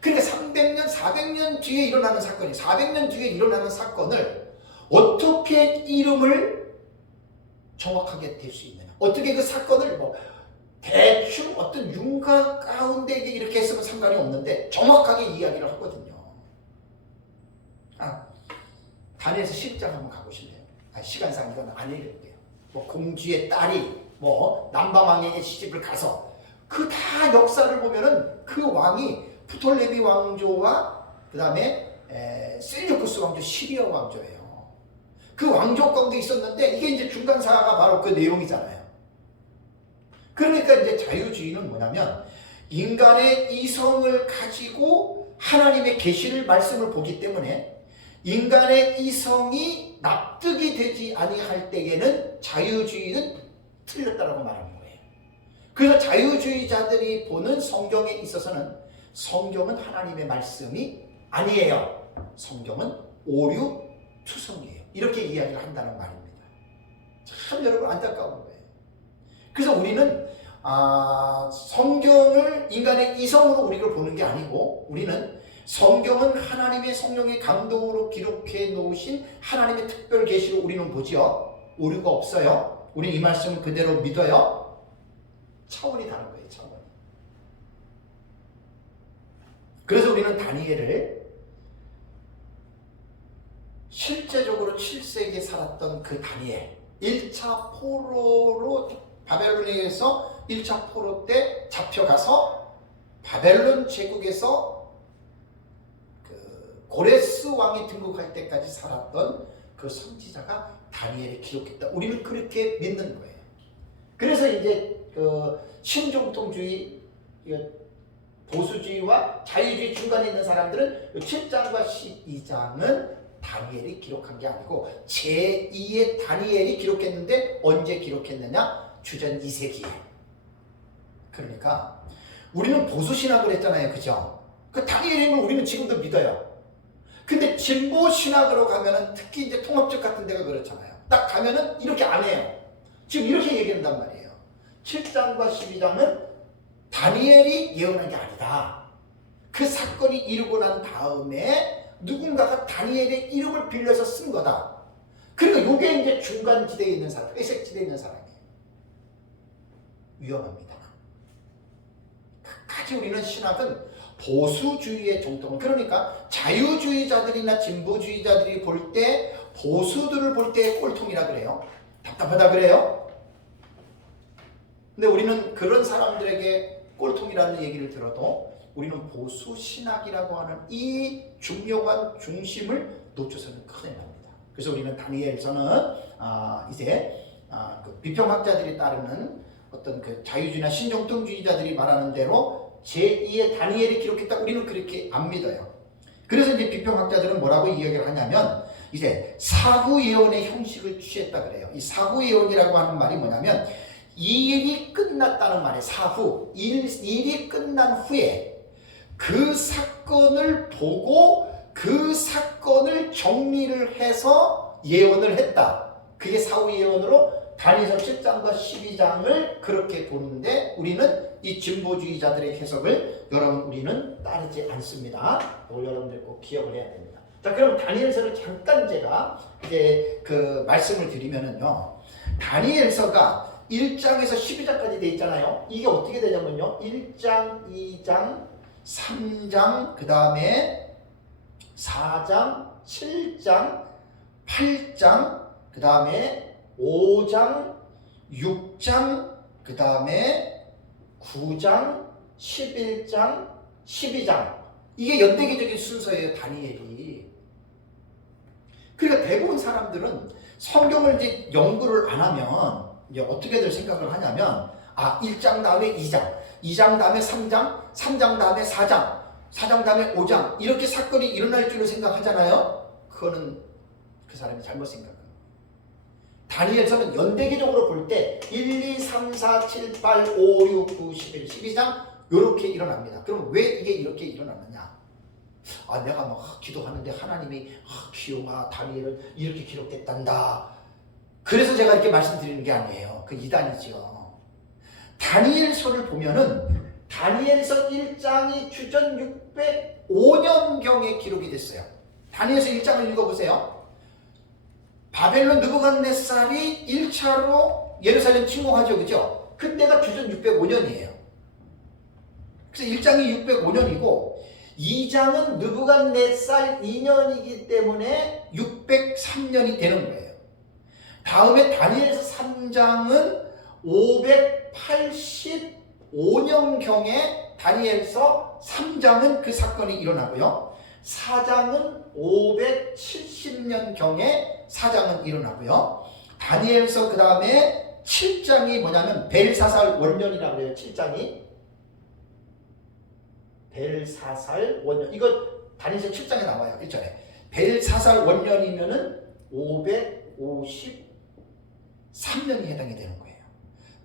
그러니까 300년, 400년 뒤에 일어나는 사건이 400년 뒤에 일어나는 사건을 어떻게 이름을 정확하게 댈 수 있느냐. 어떻게 그 사건을 뭐 대충 어떤 윤곽 가운데 이렇게 했으면 상관이 없는데 정확하게 이야기를 하거든요. 다니엘서 10장 한번 가보실래요? 시간상 이건 안 읽을게요. 뭐 공주의 딸이 뭐 남방왕에게 시집을 가서 그 다 역사를 보면은 그 왕이 프톨레미 왕조와 그 다음에 셀류쿠스 왕조, 시리아 왕조예요. 그 왕조 가운데 있었는데 이게 이제 중간사가 바로 그 내용이잖아요. 그러니까 이제 자유주의는 뭐냐면 인간의 이성을 가지고 하나님의 계시를 말씀을 보기 때문에 인간의 이성이 납득이 되지 아니할 때에는 자유주의는 틀렸다라고 말하는 거예요. 그래서 자유주의자들이 보는 성경에 있어서는 성경은 하나님의 말씀이 아니에요. 성경은 오류 투성이에요. 이렇게 이야기를 한다는 말입니다. 참 여러분 안타까운 거예요. 그래서 우리는 성경을 인간의 이성으로 우리를 보는 게 아니고 우리는 성경은 하나님의 성령의 감동으로 기록해 놓으신 하나님의 특별 계시로 우리는 보죠. 오류가 없어요. 우리는 이 말씀을 그대로 믿어요. 차원이 다른 거예요. 차원이. 그래서 우리는 다니엘을 실제적으로 7세기에 살았던 그 다니엘 1차 포로로 바벨론에서 1차 포로 때 잡혀가서 바벨론 제국에서 고레스 왕이 등극할 때까지 살았던 그 선지자가 다니엘에 기록했다. 우리는 그렇게 믿는 거예요. 그래서 이제 그 신종통주의, 보수주의와 자유주의 중간에 있는 사람들은 7장과 12장은 다니엘이 기록한 게 아니고 제2의 다니엘이 기록했는데 언제 기록했느냐? 주전 2세기에. 그러니까 우리는 보수신학을 했잖아요. 그죠? 그 다니엘임을 우리는 지금도 믿어요. 근데 진보 신학으로 가면은 특히 이제 통합적 같은 데가 그렇잖아요. 딱 가면은 이렇게 안 해요. 지금 이렇게 얘기한단 말이에요. 7장과 12장은 다니엘이 예언한 게 아니다. 그 사건이 이루고 난 다음에 누군가가 다니엘의 이름을 빌려서 쓴 거다. 그러니까 이게 이제 중간 지대에 있는 사람, 회색 지대에 있는 사람이에요. 위험합니다. 끝까지 우리는 신학은 보수주의의 정통, 그러니까 자유주의자들이나 진보주의자들이 볼 때 보수들을 볼 때 꼴통이라 그래요. 답답하다 그래요. 근데 우리는 그런 사람들에게 꼴통이라는 얘기를 들어도 우리는 보수 신학이라고 하는 이 중요한 중심을 놓쳐서는 큰일 납니다. 그래서 우리는 다니엘서는 이제 그 비평학자들이 따르는 어떤 그 자유주의나 신정통주의자들이 말하는 대로 제2의 다니엘이 기록했다. 우리는 그렇게 안 믿어요. 그래서 이제 비평학자들은 뭐라고 이야기를 하냐면 이제 사후 예언의 형식을 취했다 그래요. 이 사후 예언이라고 하는 말이 뭐냐면 일이 끝났다는 말이에요. 사후 일이 끝난 후에 그 사건을 보고 그 사건을 정리를 해서 예언을 했다. 그게 사후 예언으로 다니엘서 7장과 12장을 그렇게 보는데 우리는 이 진보주의자들의 해석을 여러분 우리는 따르지 않습니다. 여러분들 꼭 기억을 해야 됩니다. 자, 그럼 다니엘서를 잠깐 제가 이제 그 말씀을 드리면은요. 다니엘서가 1장에서 12장까지 돼 있잖아요. 이게 어떻게 되냐면요. 1장, 2장, 3장, 그 다음에 4장, 7장, 8장, 그 다음에 5장, 6장, 그 다음에 9장, 11장, 12장. 이게 연대기적인 순서예요. 다니엘이. 그러니까 대부분 사람들은 성경을 이제 연구를 안 하면 이제 어떻게들 생각을 하냐면 1장 다음에 2장, 2장 다음에 3장, 3장 다음에 4장, 4장 다음에 5장 이렇게 사건이 일어날 줄을 생각하잖아요. 그거는 그 사람이 잘못 생각합니다. 다니엘서는 연대기적으로 볼 때 1, 2, 3, 4, 7, 8, 5, 6, 9, 11, 12장 이렇게 일어납니다. 그럼 왜 이게 이렇게 일어났느냐? 내가 막 기도하는데 하나님이 기용아 다니엘을 이렇게 기록했단다. 그래서 제가 이렇게 말씀드리는 게 아니에요. 그 이단이죠. 다니엘서를 보면은 다니엘서 1장이 주전 605년경에 기록이 됐어요. 다니엘서 1장을 읽어보세요. 바벨론 느부갓네살이 1차로 예루살렘 침공하죠. 그죠? 그때가 주전 605년이에요. 그래서 1장이 605년이고 2장은 느부갓네살 2년이기 때문에 603년이 되는 거예요. 다음에 다니엘서 3장은 585년경에 다니엘서 3장은 그 사건이 일어나고요. 4장은 570년경에 4장은 일어나고요. 다니엘서 그 다음에 7장이 뭐냐면 벨사살 원년이라고 해요. 7장이 벨사살 원년. 이거 다니엘서 7장에 나와요. 1절에. 벨사살 원년이면은 553년이 해당이 되는 거예요.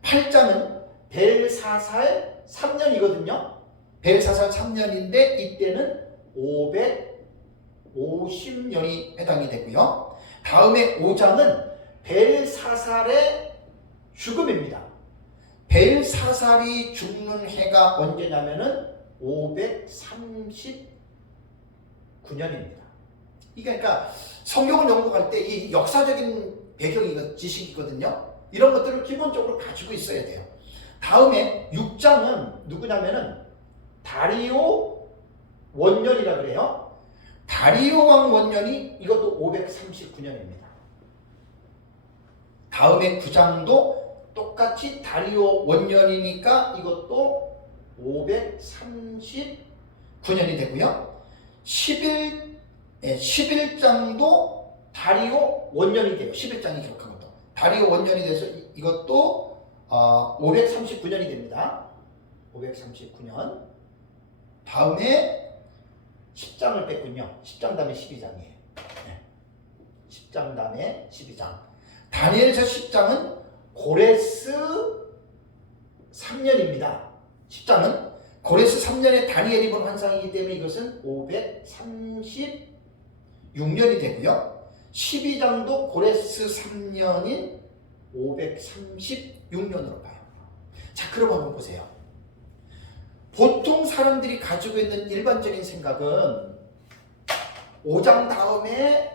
8장은 벨사살 3년이거든요. 벨사살 3년인데 이때는 550년이 해당이 되고요. 다음에 5장은 벨사살의 죽음입니다. 벨사살이 죽는 해가 언제냐면은 539년입니다. 이게 그러니까 성경을 연구할 때 이 역사적인 배경이 지식이거든요. 이런 것들을 기본적으로 가지고 있어야 돼요. 다음에 6장은 누구냐면은 다리오 원년이라 그래요. 다리오 왕 원년이 이것도 539년입니다. 다음에 9장도 똑같이 다리오 원년이니까 이것도 539년이 되고요. 11장도 다리오 원년이 돼요. 11장이 기록한 것도. 다리오 원년이 돼서 이것도 539년이 됩니다. 539년. 다음에 10장을 뺐군요. 10장 다음에 12장이에요. 10장 다음에 12장. 다니엘서 10장은 고레스 3년입니다. 10장은 고레스 3년에 다니엘이 본 환상이기 때문에 이것은 536년이 되고요. 12장도 고레스 3년인 536년으로 봐요. 자, 그럼 한번 보세요. 보통 사람들이 가지고 있는 일반적인 생각은 5장 다음에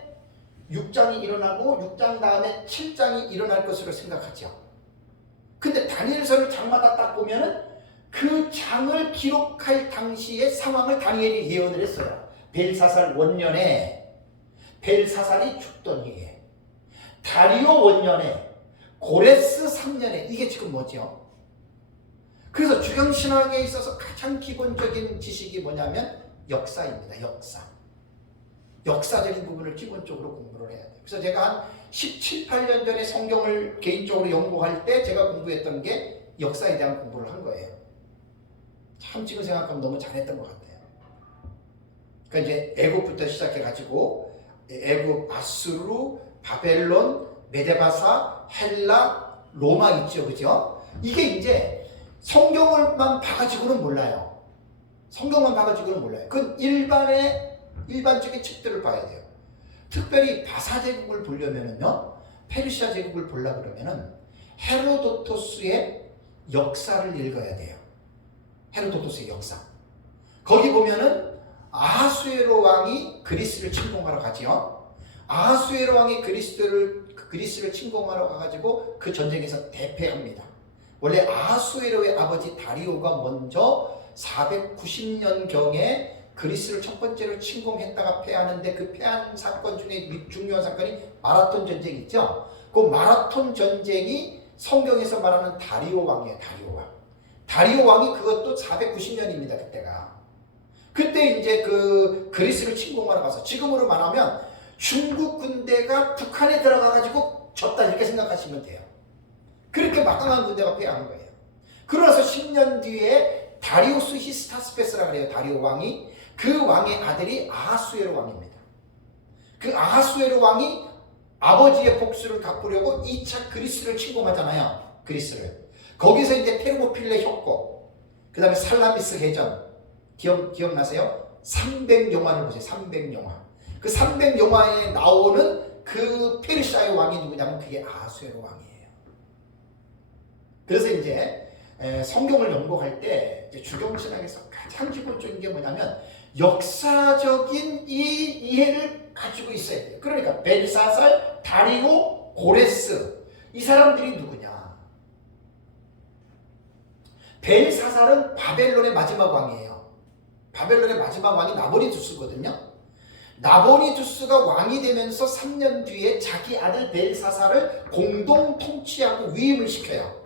6장이 일어나고 6장 다음에 7장이 일어날 것으로 생각하죠. 근데 다니엘서를 장마다 딱 보면은 그 장을 기록할 당시의 상황을 다니엘이 예언을 했어요. 벨사살 원년에 벨사살이 죽던 해에, 다리오 원년에, 고레스 3년에. 이게 지금 뭐죠? 그래서 주경신학에 있어서 가장 기본적인 지식이 뭐냐면 역사입니다. 역사적인 부분을 기본적으로 공부를 해야 돼요. 그래서 제가 한 17, 18년 전에 성경을 개인적으로 연구할 때 제가 공부했던 게 역사에 대한 공부를 한 거예요. 참 지금 생각하면 너무 잘했던 것 같아요. 그러니까 이제 애국부터 시작해가지고 애국, 아수르, 바벨론, 메데바사, 헬라, 로마 있죠, 그죠? 이게 이제 성경을만 봐가지고는 몰라요. 성경만 봐가지고는 몰라요. 그건 일반적인 책들을 봐야 돼요. 특별히 바사 제국을 보려면은요, 페르시아 제국을 보려고 그러면은 헤로도토스의 역사를 읽어야 돼요. 헤로도토스의 역사. 거기 보면은 아하수에로 왕이 그리스를 침공하러 가지요. 아하수에로 왕이 그리스를 침공하러 가가지고 그 전쟁에서 대패합니다. 원래 아하수에로의 아버지 다리오가 먼저 490년경에 그리스를 첫 번째로 침공했다가 패하는데 그 패한 사건 중에 중요한 사건이 마라톤 전쟁이 있죠. 그 마라톤 전쟁이 성경에서 말하는 다리오 왕이에요. 다리오 왕이 그것도 490년입니다. 그때가. 그때 이제 그 그리스를 침공하러 가서 지금으로 말하면 중국 군대가 북한에 들어가가지고 졌다 이렇게 생각하시면 돼요. 그렇게 막강한 군대가 패한 거예요. 그러나서 10년 뒤에 다리우스 히스타스페스라고 해요. 다리오 왕이. 그 왕의 아들이 아하수에로 왕입니다. 그 아하수에로 왕이 아버지의 복수를 갚으려고 2차 그리스를 침공하잖아요. 그리스를. 거기서 이제 테르모필레 협곡, 그 다음에 살라미스 해전, 기억나세요? 300영화를 보세요. 300영화. 그 300영화에 나오는 그 페르시아의 왕이 누구냐면 그게 아하수에로 왕이에요. 그래서 이제 성경을 연구할 때 이제 주경신학에서 가장 기본적인 게 뭐냐면 역사적인 이 이해를 가지고 있어야 돼요. 그러니까 벨사살, 다리오, 고레스 이 사람들이 누구냐? 벨사살은 바벨론의 마지막 왕이에요. 바벨론의 마지막 왕이 나보니두스거든요. 나보니두스가 왕이 되면서 3년 뒤에 자기 아들 벨사살을 공동 통치하고 위임을 시켜요.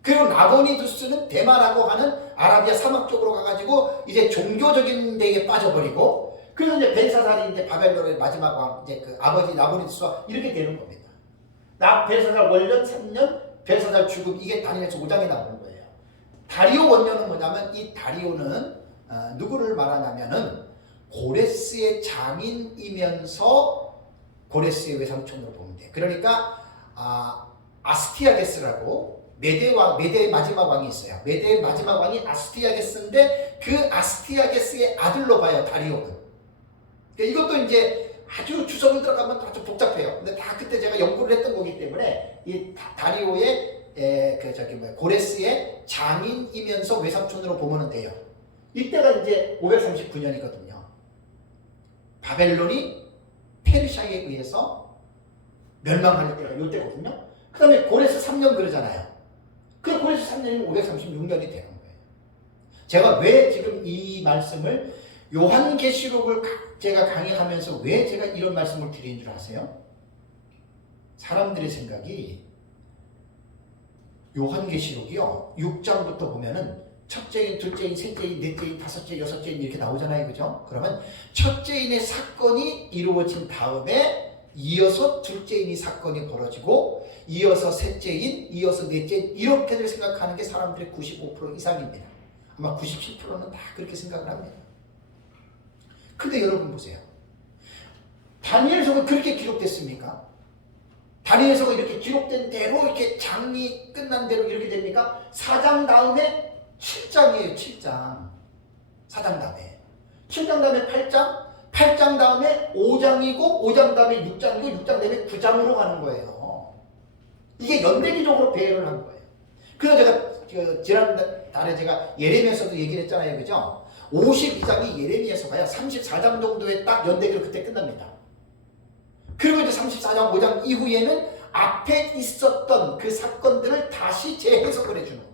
그리고 나보니두스는 대만하고 하는 아라비아 사막 쪽으로 가가지고 이제 종교적인 데에 빠져버리고, 그래서 이제 벨사살이 이제 바벨론의 마지막 왕, 이제 그 아버지 나보니두스와 이렇게 되는 겁니다. 벨사살 원년 3년, 벨사살 죽음, 이게 다니엘서 5장에 나오는 거예요. 다리오 원년은 뭐냐면 이 다리오는 누구를 말하냐면은 고레스의 장인이면서 고레스의 외삼촌으로 보면 돼요. 그러니까 아스티아게스라고 메대의 마지막 왕이 있어요. 메대의 마지막 왕이 아스티아게스인데 그 아스티아게스의 아들로 봐요, 다리오는. 그러니까 이것도 이제 아주 주석을 들어가면 아주 복잡해요. 근데 다 그때 제가 연구를 했던 거기 때문에 이 다리오의 고레스의 장인이면서 외삼촌으로 보면 돼요. 이때가 이제 539년이거든요. 바벨론이 페르시아에 의해서 멸망할 때가 이때거든요. 그 다음에 고레스 3년 그러잖아요. 그 고레스 3년이면 536년이 되는 거예요. 제가 왜 지금 이 말씀을 요한계시록을 제가 강의하면서 왜 제가 이런 말씀을 드리는 줄 아세요? 사람들의 생각이 요한계시록이요 6장부터 보면은 첫째인, 둘째인, 셋째인, 넷째인, 다섯째, 여섯째인 이렇게 나오잖아요. 그죠? 그러면 첫째인의 사건이 이루어진 다음에 이어서 둘째인의 사건이 벌어지고 이어서 셋째인, 이어서 넷째인 이렇게들 생각하는 게 사람들의 95% 이상입니다. 아마 97%는 다 그렇게 생각을 합니다. 근데 여러분 보세요. 다니엘서가 그렇게 기록됐습니까? 다니엘서가 이렇게 기록된 대로 이렇게 장이 끝난 대로 이렇게 됩니까? 4장 다음에 7장이에요. 7장. 4장 다음에 7장 다음에 8장, 8장 다음에 5장이고 5장 다음에 6장이고 6장 다음에 9장으로 가는 거예요. 이게 연대기적으로 배열을 한 거예요. 그래서 제가 지난달에 제가 예레미야서도 얘기를 했잖아요. 그죠? 52장이 예레미야서가요 34장 정도에 딱 연대기로 그때 끝납니다. 그리고 이제 34장 5장 이후에는 앞에 있었던 그 사건들을 다시 재해석을 해주는 거예요.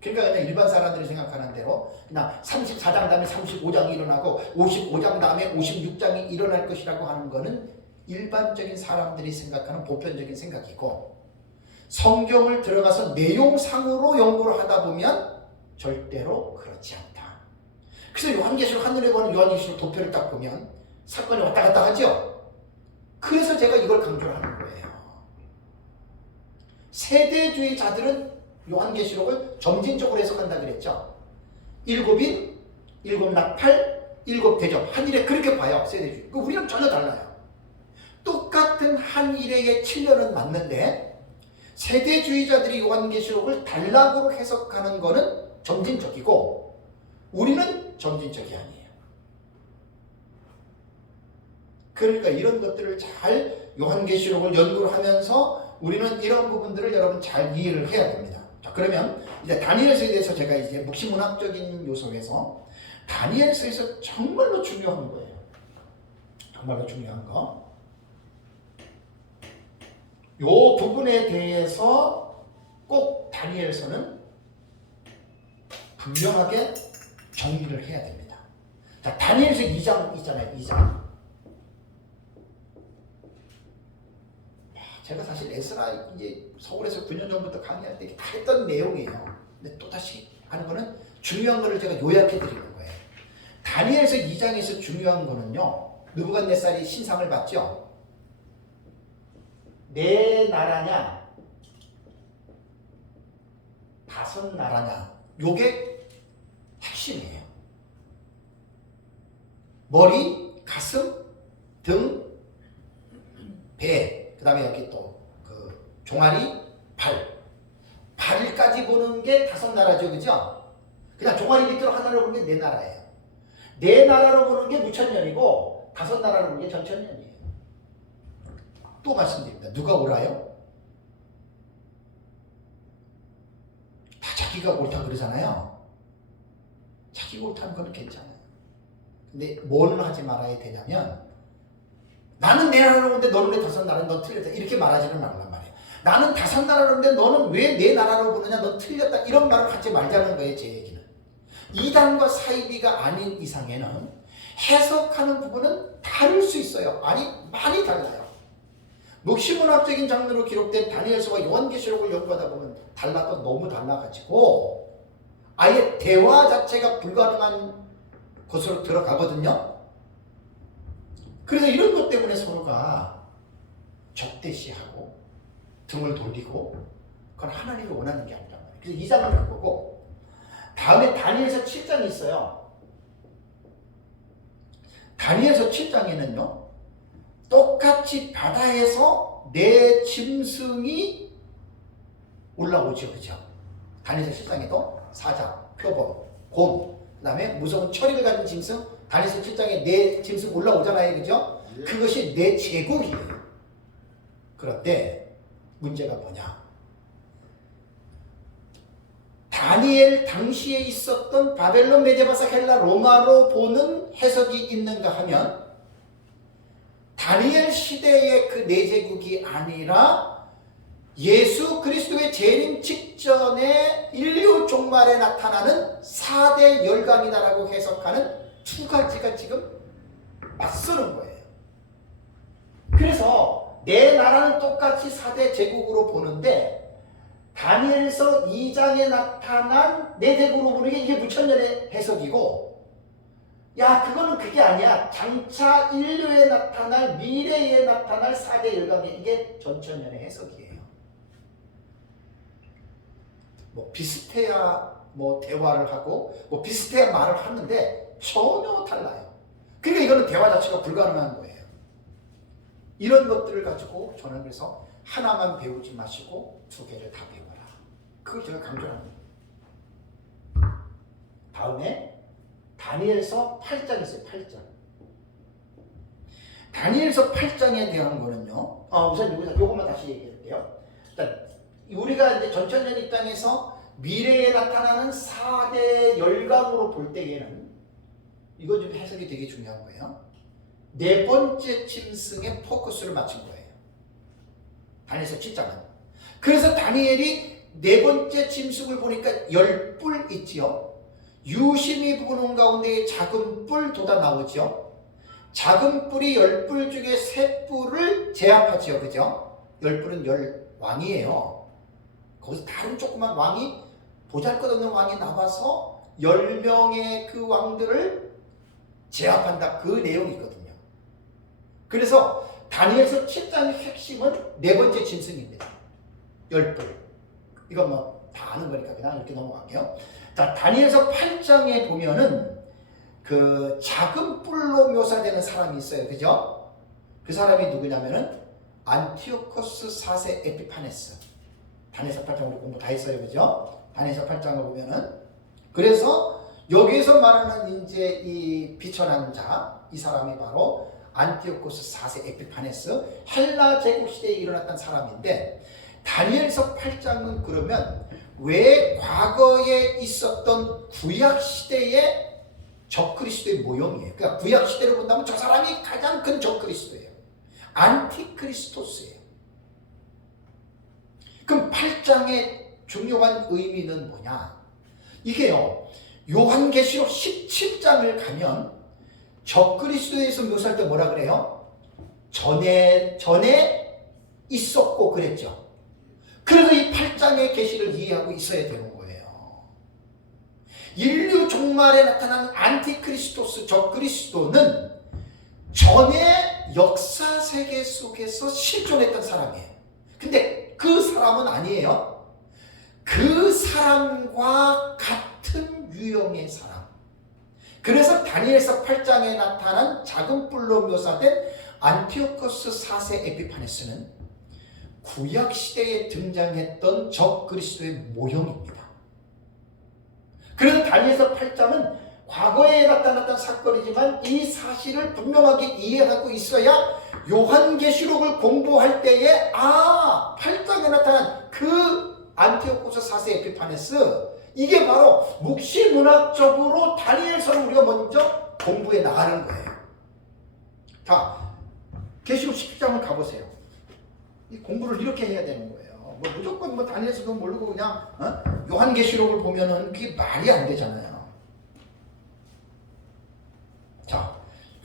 그러니까 그냥 일반 사람들이 생각하는 대로 그냥 34장 다음에 35장이 일어나고 55장 다음에 56장이 일어날 것이라고 하는 것은 일반적인 사람들이 생각하는 보편적인 생각이고, 성경을 들어가서 내용상으로 연구를 하다 보면 절대로 그렇지 않다. 그래서 요한계시록 한눈에 보는 요한계시록 도표를 딱 보면 사건이 왔다 갔다 하죠. 그래서 제가 이걸 강조를 하는 거예요. 세대주의자들은 요한계시록을 점진적으로 해석한다 그랬죠. 일곱인, 일곱나팔, 일곱대접, 한일에 그렇게 봐요. 세대주의. 우리는 전혀 달라요. 똑같은 한일의 7년은 맞는데 세대주의자들이 요한계시록을 단락으로 해석하는 거는 점진적이고 우리는 점진적이 아니에요. 그러니까 이런 것들을 잘 요한계시록을 연구를 하면서 우리는 이런 부분들을 여러분 잘 이해를 해야 됩니다. 자, 그러면 이제 다니엘서에 대해서 제가 이제 묵시문학적인 요소에서 다니엘서에서 정말로 중요한 거예요. 정말로 중요한 거. 요 부분에 대해서 꼭 다니엘서는 분명하게 정리를 해야 됩니다. 자, 다니엘서 2장 있잖아요. 2장. 제가 사실 에스라 이제 서울에서 9년 전부터 강의할 때 다 했던 내용이에요. 근데 또 다시 하는 거는 중요한 거를 제가 요약해 드리는 거예요. 다니엘서 2장에서 중요한 거는요. 느부갓네살이 신상을 봤죠. 네 나라냐, 다섯 나라냐, 요게 핵심이에요. 머리, 가슴, 등, 배. 그 다음에 여기 또 그 종아리, 발까지 보는 게 다섯 나라죠. 그죠? 그냥 종아리 밑으로 하나로 보는 게 네 나라예요. 네 나라로 보는 게 무천년이고 다섯 나라로 보는 게 전천년이에요. 또 말씀드립니다. 누가 오라요? 자기가 옳다 그러잖아요. 자기가 옳다는 건 괜찮아요. 근데 뭘 하지 말아야 되냐면 나는 내 나라로 오는데 너는 왜 다섯 나라는 너 틀렸다 이렇게 말하지는 말란 말이에요. 나는 다섯 나라로 오는데 너는 왜 내 나라로 보느냐 너 틀렸다 이런 말을 하지 말자는 거예요. 제 얘기는 이단과 사이비가 아닌 이상에는 해석하는 부분은 다를 수 있어요. 아니 많이 달라요. 묵시문학적인 장르로 기록된 다니엘서와 요한계시록을 연구하다 보면 달라도 너무 달라가지고 아예 대화 자체가 불가능한 곳으로 들어가거든요. 그래서 이런 것 때문에 서로가 적대시하고 등을 돌리고 그건 하나님이 원하는 게 아니란 말이에요. 그래서 2장은 그거고 다음에 다니엘서 7장이 있어요. 다니엘서 7장에는요 똑같이 바다에서 내 짐승이 올라오죠. 그죠? 다니엘서 7장에도 사자, 표범, 곰, 그 다음에 무서운 철이를 가진 짐승 다니엘서 7장에 내 짐승 올라오잖아요. 그죠? 예. 그것이 내 제국이에요. 그런데 문제가 뭐냐? 다니엘 당시에 있었던 바벨론, 메데바사, 헬라, 로마로 보는 해석이 있는가 하면 다니엘 시대의 그 네 제국이 아니라 예수 그리스도의 재림 직전에 인류 종말에 나타나는 4대 열강이다라고 해석하는 두 가지가 지금 맞서는 거예요. 그래서 내 나라는 똑같이 4대 제국으로 보는데 다니엘서 2장에 나타난 내 제국으로 보는 게 이게 무천년의 해석이고 야 그거는 그게 아니야. 장차 인류에 나타날 미래에 나타날 4대 열강이 이게 전천년의 해석이에요. 뭐 비슷해야 뭐 대화를 하고 뭐 비슷해야 말을 하는데 전혀 달라요. 그러니까 이거는 대화 자체가 불가능한 거예요. 이런 것들을 가지고 저는 그래서 하나만 배우지 마시고 두 개를 다 배워라. 그걸 제가 강조합니다. 다음에 다니엘서 8장 있어요. 8장. 다니엘서 8장에 대한 거는요. 우선 여기서 요것만 다시 얘기할게요. 일단 우리가 이제 전천년 입장에서 미래에 나타나는 4대 열강으로 볼 때에는 이거 좀 해석이 되게 중요한 거예요. 네 번째 짐승에 포커스를 맞춘 거예요. 다니엘서 7장은. 그래서 다니엘이 네 번째 짐승을 보니까 10뿔 있지요. 유심히 보는 가운데 작은 뿔 돋아 나오죠. 작은 뿔이 10뿔 중에 3뿔을 제압하지요. 그죠? 10뿔은 10왕이에요. 거기서 다른 조그만 왕이 보잘것없는 왕이 나와서 10명의 그 왕들을 제압한다. 그 내용이 있거든요. 그래서 다니엘서 7장의 핵심은 네 번째 짐승입니다. 10뿔. 이건 뭐 다 아는 거니까 그냥 이렇게 넘어갈게요. 자, 다니엘서 8장에 보면은 그 작은 뿔로 묘사되는 사람이 있어요. 그죠? 그 사람이 누구냐면은 안티오코스 4세 에피파네스. 다니엘서 8장 우리 공부 다 했어요. 그죠? 다니엘서 8장을 보면은 그래서 여기에서 말하는 이제 이 비천한 자, 이 사람이 바로 안티오코스 4세 에피파네스, 헬라 제국 시대에 일어났던 사람인데 다니엘서 8장은 그러면 왜 과거에 있었던 구약 시대의 적그리스도의 모형이에요. 그러니까 구약 시대를 본다면 저 사람이 가장 큰 적그리스도예요. 안티크리스토스예요. 그럼 8장의 중요한 의미는 뭐냐? 이게요. 요한계시록 17장을 가면 적그리스도에서 묘사할 때 뭐라 그래요? 전에 있었고 그랬죠. 그래서 이 8장의 계시를 이해하고 있어야 되는 거예요. 인류 종말에 나타난 안티크리스토스 적그리스도는 전에 역사 세계 속에서 실존했던 사람이에요. 근데 그 사람은 아니에요. 그 사람과 같은 유형의 사람. 그래서 다니엘서 8장에 나타난 작은 뿔로 묘사된 안티오코스 4세 에피파네스는 구약 시대에 등장했던 적그리스도의 모형입니다. 그래서 다니엘서 8장은 과거에 나타났던 사건이지만 이 사실을 분명하게 이해하고 있어야 요한계시록을 공부할 때에 8장에 나타난 그 안티오코스 4세 에피파네스, 이게 바로 묵시문학적으로 다니엘서를 우리가 먼저 공부해 나가는 거예요. 자, 계시록 10장을 가보세요. 이 공부를 이렇게 해야 되는 거예요. 뭐 무조건 뭐 다니엘서도 모르고 그냥 요한계시록을 보면은 그게 말이 안 되잖아요. 자,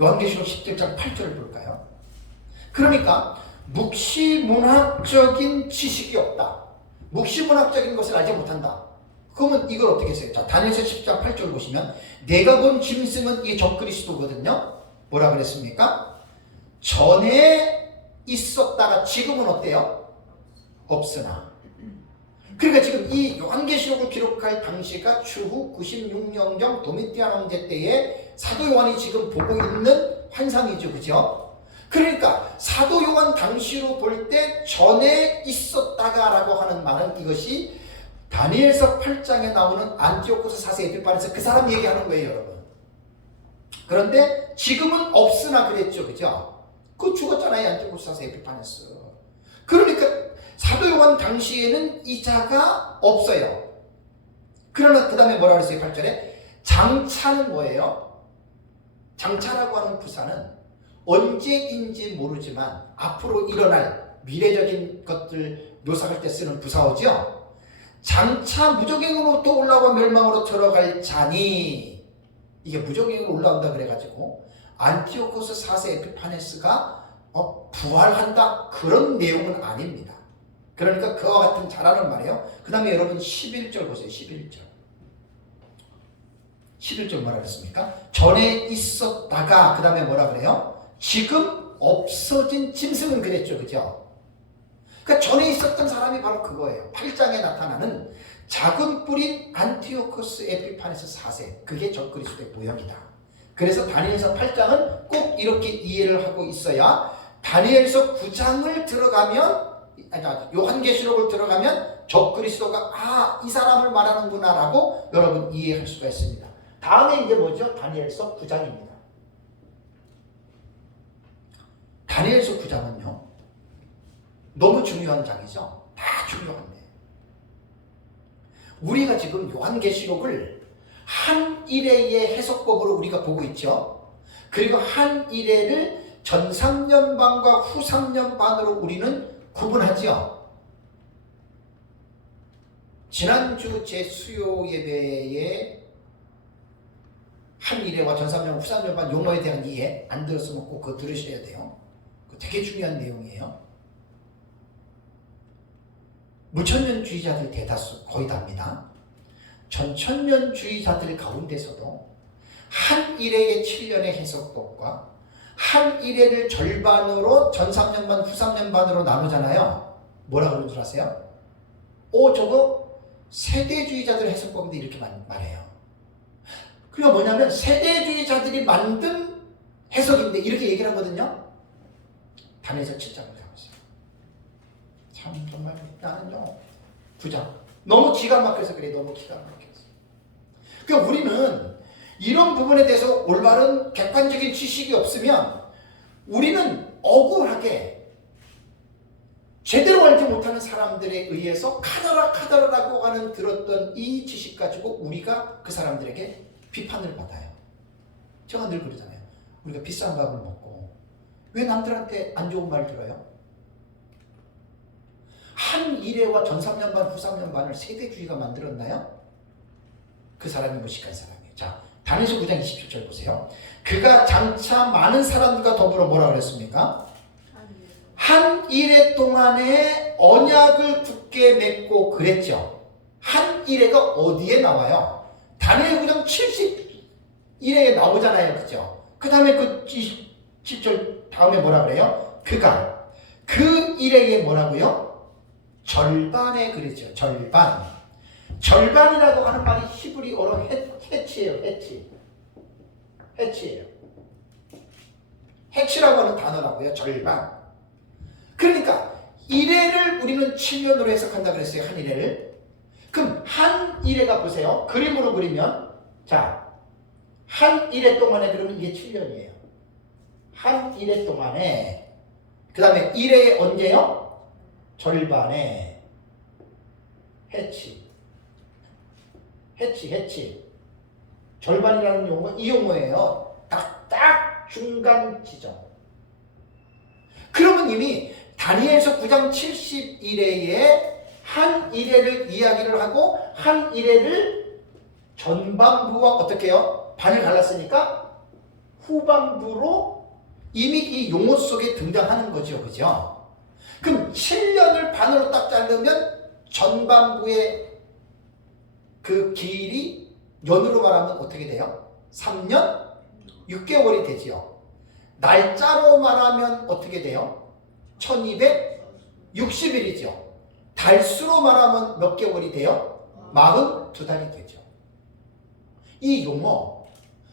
요한계시록 10장 8절을 볼까요? 그러니까 묵시문학적인 지식이 없다. 묵시문학적인 것을 알지 못한다. 그러면 이걸 어떻게 했어요? 자, 다니엘서 10장 8절 보시면 내가 본 짐승은 이 적그리스도거든요. 뭐라 그랬습니까? 전에 있었다가 지금은 어때요? 없으나. 그러니까 지금 이 요한계시록을 기록할 당시가 추후 96년경 도미티안 황제 때에 사도 요한이 지금 보고 있는 환상이죠. 그죠? 그러니까 사도 요한 당시로 볼 때 전에 있었다가 라고 하는 말은 이것이 다니엘서 8장에 나오는 안티오코스 4세 에피파네스 그 사람 얘기하는 거예요, 여러분. 그런데 지금은 없으나 그랬죠. 그죠? 그 죽었잖아요, 안티오코스 4세 에피파네스. 그러니까 사도 요한 당시에는 이 자가 없어요. 그러나 그 다음에 뭐라 그랬어요? 8절에 장차는 뭐예요? 장차라고 하는 부사는 언제인지 모르지만 앞으로 일어날 미래적인 것들 묘사할 때 쓰는 부사어죠. 장차 무적행으로부터 올라와 멸망으로 들어갈 자니, 이게 무적행으로 올라온다 그래가지고 안티오코스 4세 에피파네스가 부활한다 그런 내용은 아닙니다. 그러니까 그와 같은 자라는 말이에요. 그 다음에 여러분 11절 보세요. 11절 뭐라 그랬습니까? 전에 있었다가 그 다음에 뭐라 그래요? 지금 없어진 짐승은 그랬죠. 그죠? 그러니까 전에 있었던 사람이 바로 그거예요. 8장에 나타나는 작은 뿔인 안티오코스 에피파네스 4세, 그게 적그리스도의 모형이다. 그래서 다니엘서 8장은 꼭 이렇게 이해를 하고 있어야 다니엘서 9장을 들어가면, 요한계시록을 들어가면 적그리스도가 이 사람을 말하는구나 라고 여러분 이해할 수가 있습니다. 다음에 이제 뭐죠? 다니엘서 9장입니다. 다니엘서 9장은요 너무 중요한 장이죠. 다 중요한데 우리가 지금 요한계시록을 한 일회의 해석법으로 우리가 보고 있죠. 그리고 한 일회를 전 3년반과 후 3년반으로 우리는 구분하죠. 지난주 제 수요 예배에 한 일회와 전 3년, 후 3년반 용어에 대한 이해 안 들었으면 꼭 그거 들으셔야 돼요. 그거 되게 중요한 내용이에요. 무천년주의자들이 대다수 거의 답니다. 전천년주의자들 가운데서도 한 일회의 7년의 해석법과 한 일회를 절반으로 전 3년반 후 3년반으로 나누잖아요. 뭐라 그러는 줄 아세요? 저거 세대주의자들의 해석법인데 이렇게 말해요. 그게 뭐냐면 세대주의자들이 만든 해석인데 이렇게 얘기를 하거든요. 다니엘서 7장을 가보세요. 참 정말 나는요 9장 너무 기가 막혀서 그래. 너무 기가 막혀서. 그러니까 우리는 이런 부분에 대해서 올바른 객관적인 지식이 없으면 우리는 억울하게 제대로 알지 못하는 사람들에 의해서 카더라라고 하는 들었던 이 지식 가지고 우리가 그 사람들에게 비판을 받아요. 제가 늘 그러잖아요. 우리가 비싼 밥을 먹고 왜 남들한테 안 좋은 말 들어요? 한 일회와 전 3년반 후 3년반을 세대주의가 만들었나요? 그 사람이 무식한 사람이에요. 자, 다니엘서 9장 27절 보세요. 그가 장차 많은 사람들과 더불어 뭐라 그랬습니까? 한 일회 동안에 언약을 굳게 맺고 그랬죠. 한 일회가 어디에 나와요? 다니엘 9장 71회에 나오잖아요. 그죠? 그 다음에 그 27절 다음에 뭐라 그래요? 그가 그 일회에 뭐라고요? 절반에 그랬죠. 절반이라고 하는 말이 히브리어로 해치예요. 해치예요. 해치라고 하는 단어라고요. 절반. 그러니까 일회를 우리는 7년으로 해석한다 그랬어요. 한 일회를. 그럼 한 일회가 보세요. 그림으로 그리면 자, 한 일회 동안에 그러면 이게 7년이에요. 한 일회 동안에 그 다음에 일회에 언제요? 절반에. 해치. 절반이라는 용어, 이 용어예요. 딱 중간 지점. 그러면 이미 다니엘서 9장 71회에 한 이레를 이야기를 하고 한 이레를 전반부와 어떻게 해요? 반을 갈랐으니까 후반부로 이미 이 용어 속에 등장하는 거죠. 그죠? 그럼 7년을 반으로 딱 자르면 전반부의 그 길이 연으로 말하면 어떻게 돼요? 3년 6개월이 되지요. 날짜로 말하면 어떻게 돼요? 1260일이죠. 달수로 말하면 몇 개월이 돼요? 42달이 되죠. 이 용어.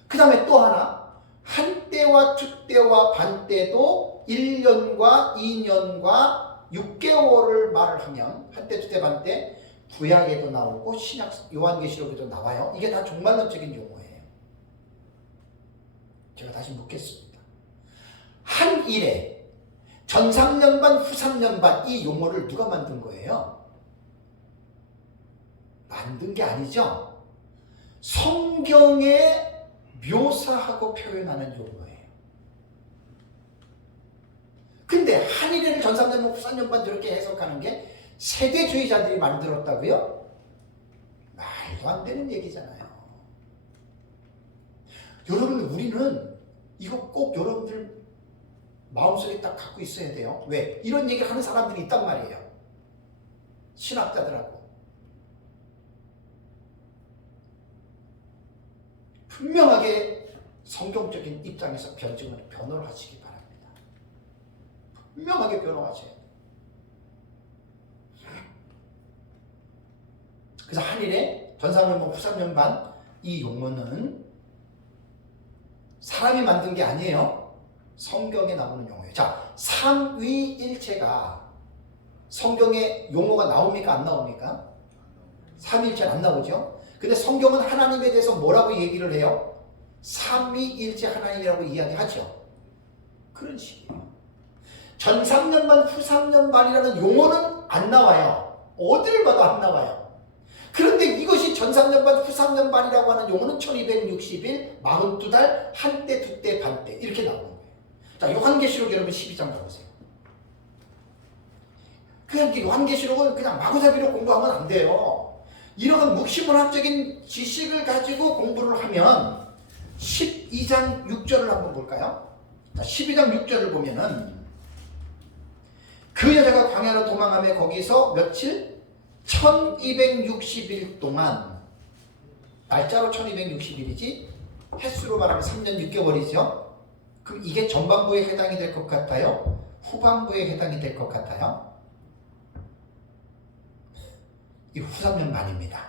그 다음에 또 하나, 한때와 투때와 반때도 1년과 2년과 6개월을 말을 하면 한때, 투때, 반때 구약에도 나오고 신약 요한계시록에도 나와요. 이게 다 종말론적인 용어예요. 제가 다시 묻겠습니다. 한 일에 전 3년 반, 후 3년 반 이 용어를 누가 만든 거예요? 만든 게 아니죠. 성경에 묘사하고 표현하는 용어예요. 근데 한 일에를 전 3년 반, 후 3년 반 이렇게 해석하는 게 세대주의자들이 만들었다고요? 말도 안 되는 얘기잖아요. 여러분, 우리는 이거 꼭 여러분들 마음속에 딱 갖고 있어야 돼요. 왜? 이런 얘기 하는 사람들이 있단 말이에요. 신학자들하고. 분명하게 성경적인 입장에서 변호를 하시기 바랍니다. 분명하게 변호하셔야 돼요. 그래서 한일에 전 3년 반, 후 3년 반 이 용어는 사람이 만든 게 아니에요. 성경에 나오는 용어예요. 자, 삼위일체가 성경에 용어가 나옵니까? 안 나옵니까? 삼위일체는 안 나오죠. 근데 성경은 하나님에 대해서 뭐라고 얘기를 해요? 삼위일체 하나님이라고 이야기하죠. 그런 식이에요. 전 3년 반, 후 3년 반이라는 용어는 안 나와요. 어디를 봐도 안 나와요. 그런데 이것이 전 3년 반, 후 3년 반이라고 하는 용어는 1260일, 42달, 한때, 두때, 반때 이렇게 나오는 거예요. 자, 요한계시록 여러분 12장 가보세요. 그냥 요한계시록은 그냥 마구잡이로 공부하면 안 돼요. 이런 묵시문학적인 지식을 가지고 공부를 하면 12장 6절을 한번 볼까요? 자, 12장 6절을 보면은 그 여자가 광야로 도망하며 거기서 며칠? 1260일 동안, 날짜로 1260일이지 횟수로 말하면 3년 6개월이죠. 그럼 이게 전반부에 해당이 될 것 같아요? 후반부에 해당이 될 것 같아요? 이 후 3년 반입니다.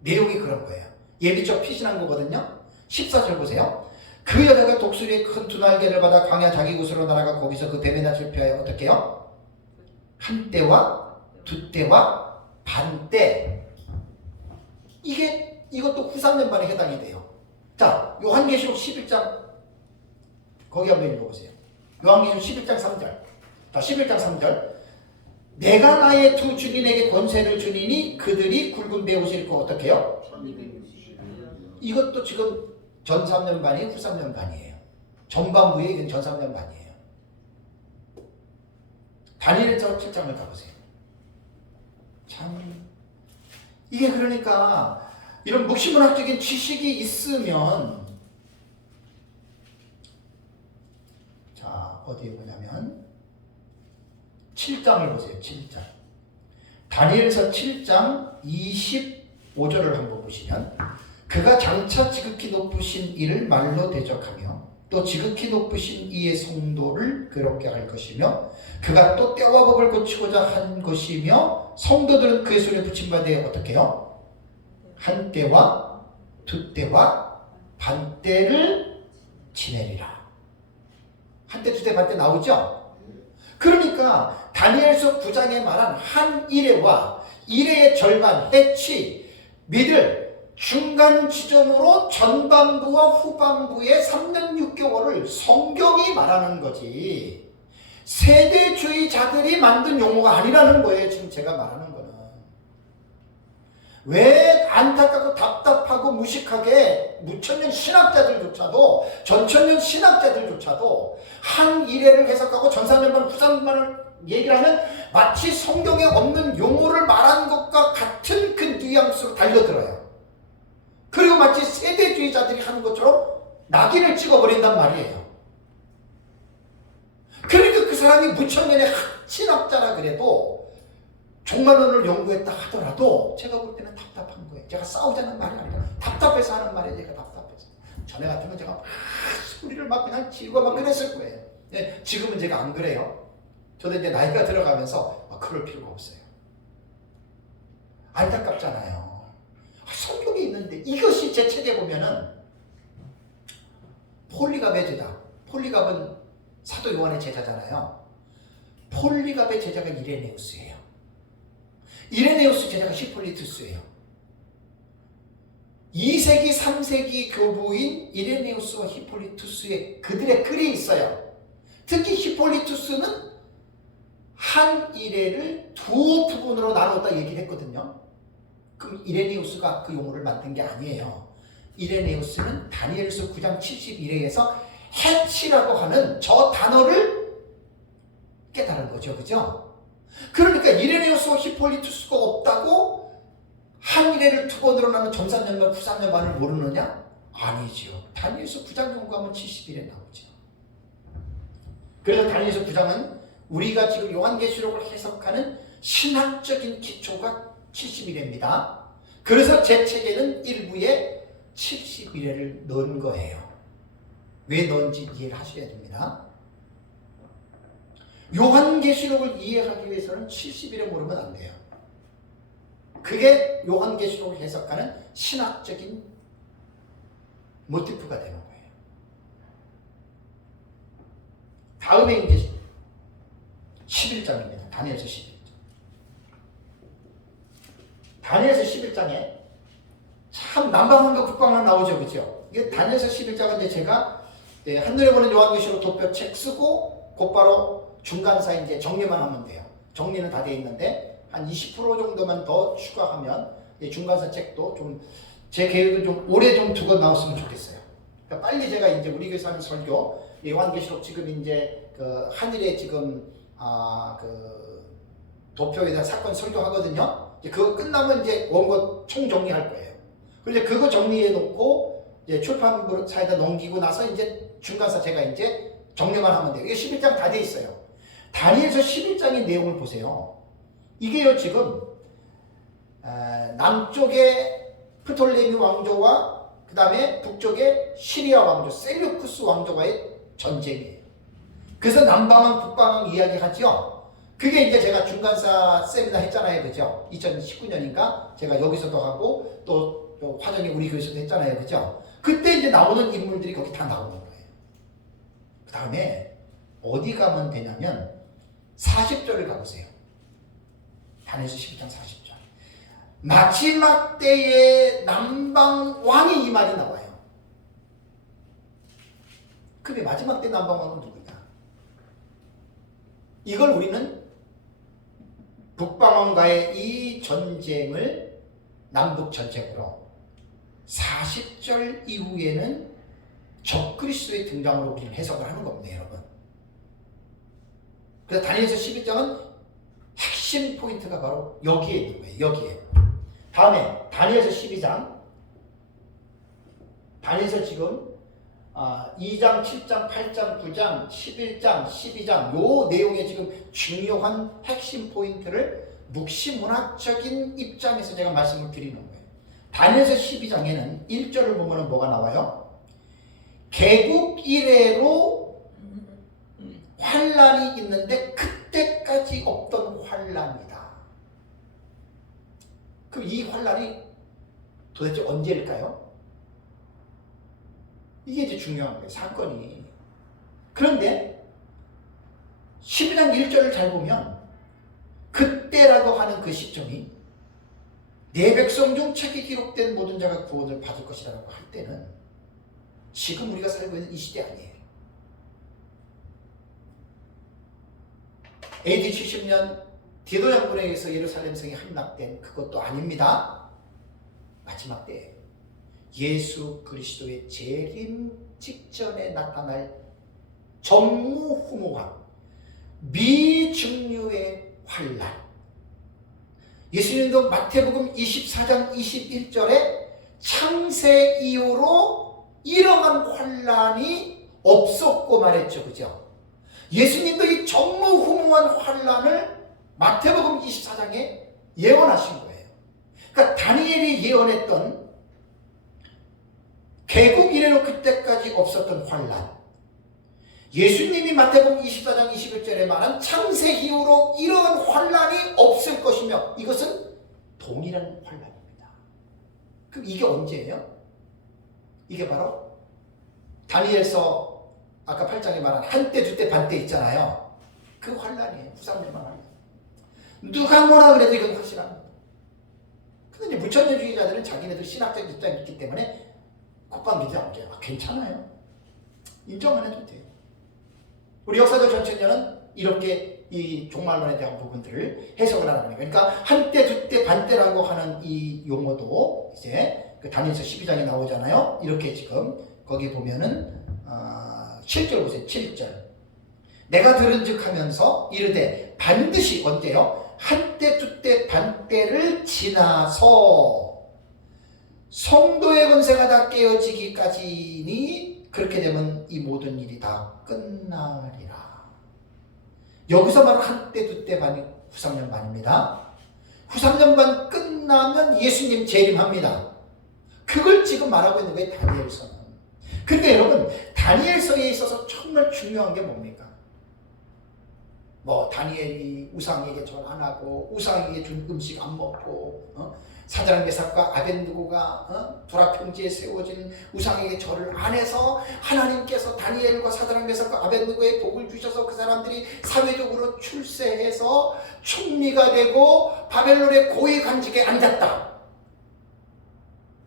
내용이 그런 거예요. 예비적 피신한 거거든요. 14절 보세요. 그 여자가 독수리의 큰 두 날개를 받아 광야 자기 곳으로 날아가 거기서 그 뱀의 낯을 펴요. 어떻게 해요? 한때와 두때와 반때. 이것도 후 3년 반에 해당이 돼요. 자, 요한계시록 11장 거기 한번 읽어보세요. 요한계시록 11장 3절. 자, 11장 3절. 내가 나의 두 주인에게 권세를 주니니 그들이 굵은 배옷을 입고 어떻게 해요? 이것도 지금 전 3년 반이 후 3년 반이에요. 전반부에 이건 전 3년 반이에요. 다니엘서 7장을 가보세요. 참, 이게 그러니까 이런 묵시문학적인 지식이 있으면, 자, 어디에 보냐면 7장을 보세요. 7장. 다니엘서 7장 25절을 한번 보시면, 그가 장차 지극히 높으신 이를 말로 대적하며 또 지극히 높으신 이의 성도를 괴롭게 할 것이며 그가 또 때와 법을 고치고자 한 것이며 성도들은 그의 손에 붙임받아 어떻게 해요? 한때와 두때와 반때를 지내리라. 한때, 두때, 반때 나오죠? 그러니까 다니엘서 9장에 말한 한 일회와 일회의 절반, 해치, 미들, 중간 지점으로 전반부와 후반부의 3년 6개월을 성경이 말하는 거지 세대주의자들이 만든 용어가 아니라는 거예요. 지금 제가 말하는 거는. 왜 안타깝고 답답하고 무식하게 무천년 신학자들조차도 전천년 신학자들조차도 한 이래를 해석하고 전사년반 후사년반을 얘기를 하면 마치 성경에 없는 용어를 말한 것과 같은 그 뉘앙스로 달려들어요. 그리고 마치 세대주의자들이 하는 것처럼 낙인을 찍어버린단 말이에요. 그러니까 그 사람이 무천년의 신학자라 그래도 종말론을 연구했다 하더라도 제가 볼 때는 답답한 거예요. 제가 싸우자는 말이 아니라 답답해서 하는 말이에요. 제가 답답해서. 전에 같으면 제가 막 소리를 막 그냥 지르고 막 그랬을 거예요. 네, 지금은 제가 안 그래요. 저도 이제 나이가 들어가면서 그럴 필요가 없어요. 안타깝잖아요. 성경이 있는데 이것이 제 책에 보면은 폴리갑의 제자. 폴리갑은 사도 요한의 제자잖아요. 폴리갑의 제자가 이레네우스예요. 이레네우스 제자가 히폴리투스예요. 2세기, 3세기 교부인 이레네우스와 히폴리투스의 그들의 글이 있어요. 특히 히폴리투스는 한 이레를 두 부분으로 나눴다 얘기를 했거든요. 그럼 이레네우스가 그 용어를 만든 게 아니에요. 이레네우스는 다니엘서 9장 71회에서 해치라고 하는 저 단어를 깨달은 거죠. 그죠? 그러니까 이레네우스와 히폴리투스가 없다고 한 이레를 두 번으로 나눈 전산년반 후산년반을 모르느냐? 아니지요. 다니엘서 9장 연구하면 71에 나오죠. 그래서 다니엘서 9장은 우리가 지금 요한계시록을 해석하는 신학적인 기초가 71회입니다. 그래서 제 책에는 일부에 71회를 넣은 거예요. 왜 넣은지 이해를 하셔야 됩니다. 요한계시록을 이해하기 위해서는 70일에 모르면 안 돼요. 그게 요한계시록을 해석하는 신학적인 모티프가 되는 거예요. 다음에 이제 11장입니다. 다니엘서 11장. 다니엘서 11장에 참 난방한과 북방만 나오죠. 그죠? 이게 다니엘서 11장은 이제 제가 한눈에 보는 요한계시록 도표 책 쓰고 곧바로 중간사 이제 정리만 하면 돼요. 정리는 다 되어 있는데 한 20% 정도만 더 추가하면 중간사 책도 좀 제 계획은 좀 오래 좀 두고 나왔으면 좋겠어요. 그러니까 빨리 제가 이제 우리 교회에서 하는 설교, 요한계시록 지금 이제 그 한일에 지금 그 도표에 대한 사건 설교하거든요. 이제 그거 끝나면 이제 원고 총 정리할 거예요. 그래서 그거 정리해 놓고 이제 출판사에다 넘기고 나서 이제 중간사 제가 이제 정리만 하면 돼요. 이게 11장 다 돼 있어요. 다니엘서 11장의 내용을 보세요. 이게요 지금 남쪽에 프톨레미 왕조와 그 다음에 북쪽에 시리아 왕조 셀류쿠스 왕조와의 전쟁이에요. 그래서 남방왕 북방왕 이야기하죠. 그게 이제 제가 중간사 세미나 했잖아요. 그죠? 2019년인가 제가 여기서도 하고 또 화정이 우리 교회에서도 했잖아요. 그죠? 그때 이제 나오는 인물들이 거기 다 나오는 거예요. 그 다음에 어디 가면 되냐면 40절을 가보세요. 다니엘서 12장 40절. 마지막 때에 남방왕이 이 말이 나와요. 그게 마지막 때 남방왕은 누구냐? 이걸 우리는 북방왕과의 이 전쟁을 남북전쟁으로 40절 이후에는 적그리스도의 등장으로 우리는 해석을 하는 겁니다. 여러분. 그래서 다니엘서 12장은 핵심 포인트가 바로 여기에 있는 거예요. 여기에. 다음에 다니엘서 12장. 다니엘서 지금 2장, 7장, 8장, 9장, 11장, 12장 요 내용의 지금 중요한 핵심 포인트를 묵시문학적인 입장에서 제가 말씀을 드리는 거예요. 다니엘서 12장에는 1절을 보면 뭐가 나와요? 개국 이래로 환란이 있는데 그때까지 없던 환란이다. 그럼 이 환란이 도대체 언제일까요? 이게 이제 중요한 거예요. 사건이. 그런데 12장 1절을 잘 보면 그때라고 하는 그 시점이 내 백성 중 책에 기록된 모든 자가 구원을 받을 것이라고 할 때는 지금 우리가 살고 있는 이 시대 아니에요. AD 70년 디도 장군에 의해서 예루살렘 성이 함락된 그것도 아닙니다. 마지막 때에 예수 그리스도의 재림 직전에 나타날 전무후무한 미증류의 환란. 예수님도 마태복음 24장 21절에 창세 이후로 이러한 환란이 없었고 말했죠. 그죠? 예수님도 이 전무후무한 환란을 마태복음 24장에 예언하신 거예요. 그러니까 다니엘이 예언했던 개국 이래로 그때까지 없었던 환란, 예수님이 마태복음 24장 21절에 말한 창세 이후로 이러한 환란이 없을 것이며 이것은 동일한 환란입니다. 그럼 이게 언제예요? 이게 바로 다니엘서 아까 8장에 말한 한때 두때 반때 있잖아요. 그 환란이에요. 후삼일만 환란. 누가 뭐라 그래도 이건 확실합니다. 근데 이제 무천년주의자들은 자기네들 신학적 입장이 있기 때문에 곧방 믿지 않게 괜찮아요. 인정은 해도 돼요. 우리 역사적 전천년은 이렇게 이 종말론에 대한 부분들을 해석을 하는 거니까. 그러니까 한때, 두때, 반때라고 하는 이 용어도 이제 그 다니엘서 12장에 나오잖아요. 이렇게 지금 거기 보면은 7절 보세요. 7절. 내가 들은즉 하면서 이르되 반드시 언제요? 한때, 두때, 반때를 지나서 성도의 권세가 다 깨어지기까지니 그렇게 되면 이 모든 일이 다 끝나리라. 여기서 바로 한때, 두때, 반이 후삼년 반입니다. 후삼년 반 끝나면 예수님 재림합니다. 그걸 지금 말하고 있는 거예요. 다니엘서는. 그러니까 여러분 다니엘서에 있어서 정말 중요한 게 뭡니까? 뭐 다니엘이 우상에게 절 안 하고 우상에게 준 음식 안 먹고 사드락 메삭과 아벤느고가 두라평지에 세워진 우상에게 절을 안 해서 하나님께서 다니엘과 사드락 메삭과 아벤느고에 복을 주셔서 그 사람들이 사회적으로 출세해서 총리가 되고 바벨론의 고위 관직에 앉았다.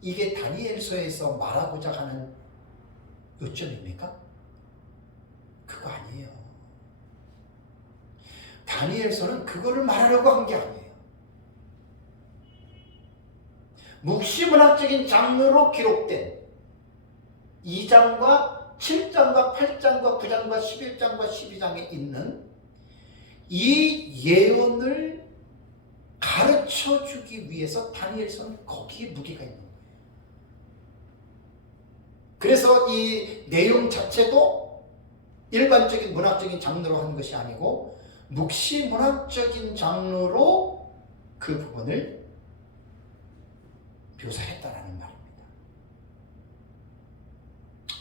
이게 다니엘서에서 말하고자 하는 요점입니까? 그거 아니에요. 다니엘서는 그거를 말하려고 한 게 아니에요. 묵시문학적인 장르로 기록된 2장과 7장과 8장과 9장과 11장과 12장에 있는 이 예언을 가르쳐주기 위해서 다니엘서는 거기에 무게가 있는 거예요. 그래서 이 내용 자체도 일반적인 문학적인 장르로 한 것이 아니고 묵시문학적인 장르로 그 부분을 묘사했다라는 말입니다.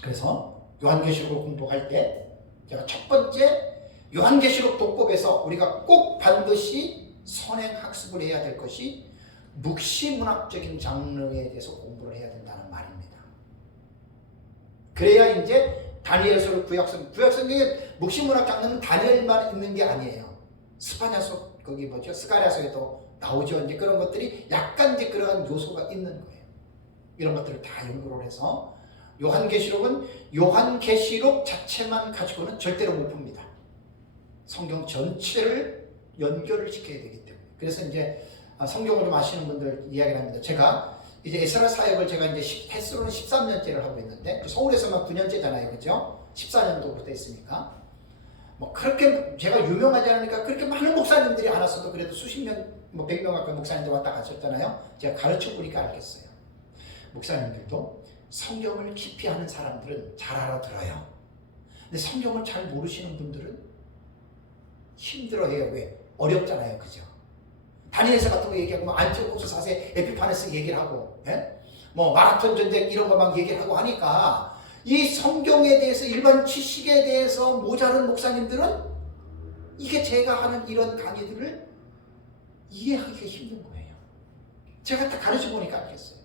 그래서 요한계시록을 공부할 때 제가 첫 번째 요한계시록 독법에서 우리가 꼭 반드시 선행학습을 해야 될 것이 묵시문학적인 장르에 대해서 공부를 해야 된다는 말입니다. 그래야 이제 다니엘서를 구약성경에 묵시문학 장르는 다니엘만 있는 게 아니에요. 스파냐서 거기 뭐죠? 스가랴서에도 나오죠. 이제 그런 것들이 약간 이제 그러한 요소가 있는 거예요. 이런 것들을 다 연구를 해서 요한계시록은 요한계시록 자체만 가지고는 절대로 못 풉니다. 성경 전체를 연결을 시켜야 되기 때문에. 그래서 이제 성경을 좀 아시는 분들 이야기를 합니다. 제가 이제 에스라 사역을 제가 이제 횟수로는 13년째를 하고 있는데 서울에서만 9년째잖아요. 그죠? 14년도부터 했으니까. 뭐 그렇게 제가 유명하지 않으니까 그렇게 많은 목사님들이 안 왔어도 그래도 수십 명, 뭐 100명 가까이 목사님들 왔다 가셨잖아요. 제가 가르쳐 보니까 알겠어요. 목사님들도 성경을 깊이 아는 사람들은 잘 알아들어요. 근데 성경을 잘 모르시는 분들은 힘들어해요. 왜? 어렵잖아요. 그죠? 다니엘서 같은 거 얘기하고 뭐 안티오코스 4세 에피파네스 얘기를 하고 뭐 마라톤 전쟁 이런 거 막 얘기를 하고 하니까 이 성경에 대해서 일반 지식에 대해서 모자른 목사님들은 이게 제가 하는 이런 강의들을 이해하기가 힘든 거예요. 제가 다 가르쳐 보니까 알겠어요.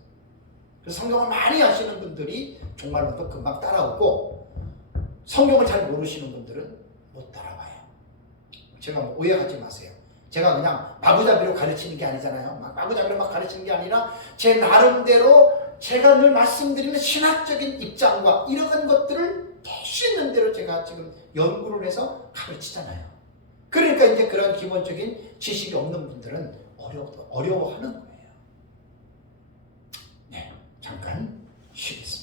그래서 성경을 많이 아시는 분들이 정말로 더 금방 따라오고 성경을 잘 모르시는 분들은 못 따라와요. 제가 뭐 오해하지 마세요. 제가 그냥 마구잡이로 가르치는 게 아니잖아요. 마구잡이로 막 가르치는 게 아니라 제 나름대로 제가 늘 말씀드리는 신학적인 입장과 이러한 것들을 될 수 있는 대로 제가 지금 연구를 해서 가르치잖아요. 그러니까 이제 그런 기본적인 지식이 없는 분들은 어려워하는 거예요. 네. 잠깐 쉬겠습니다.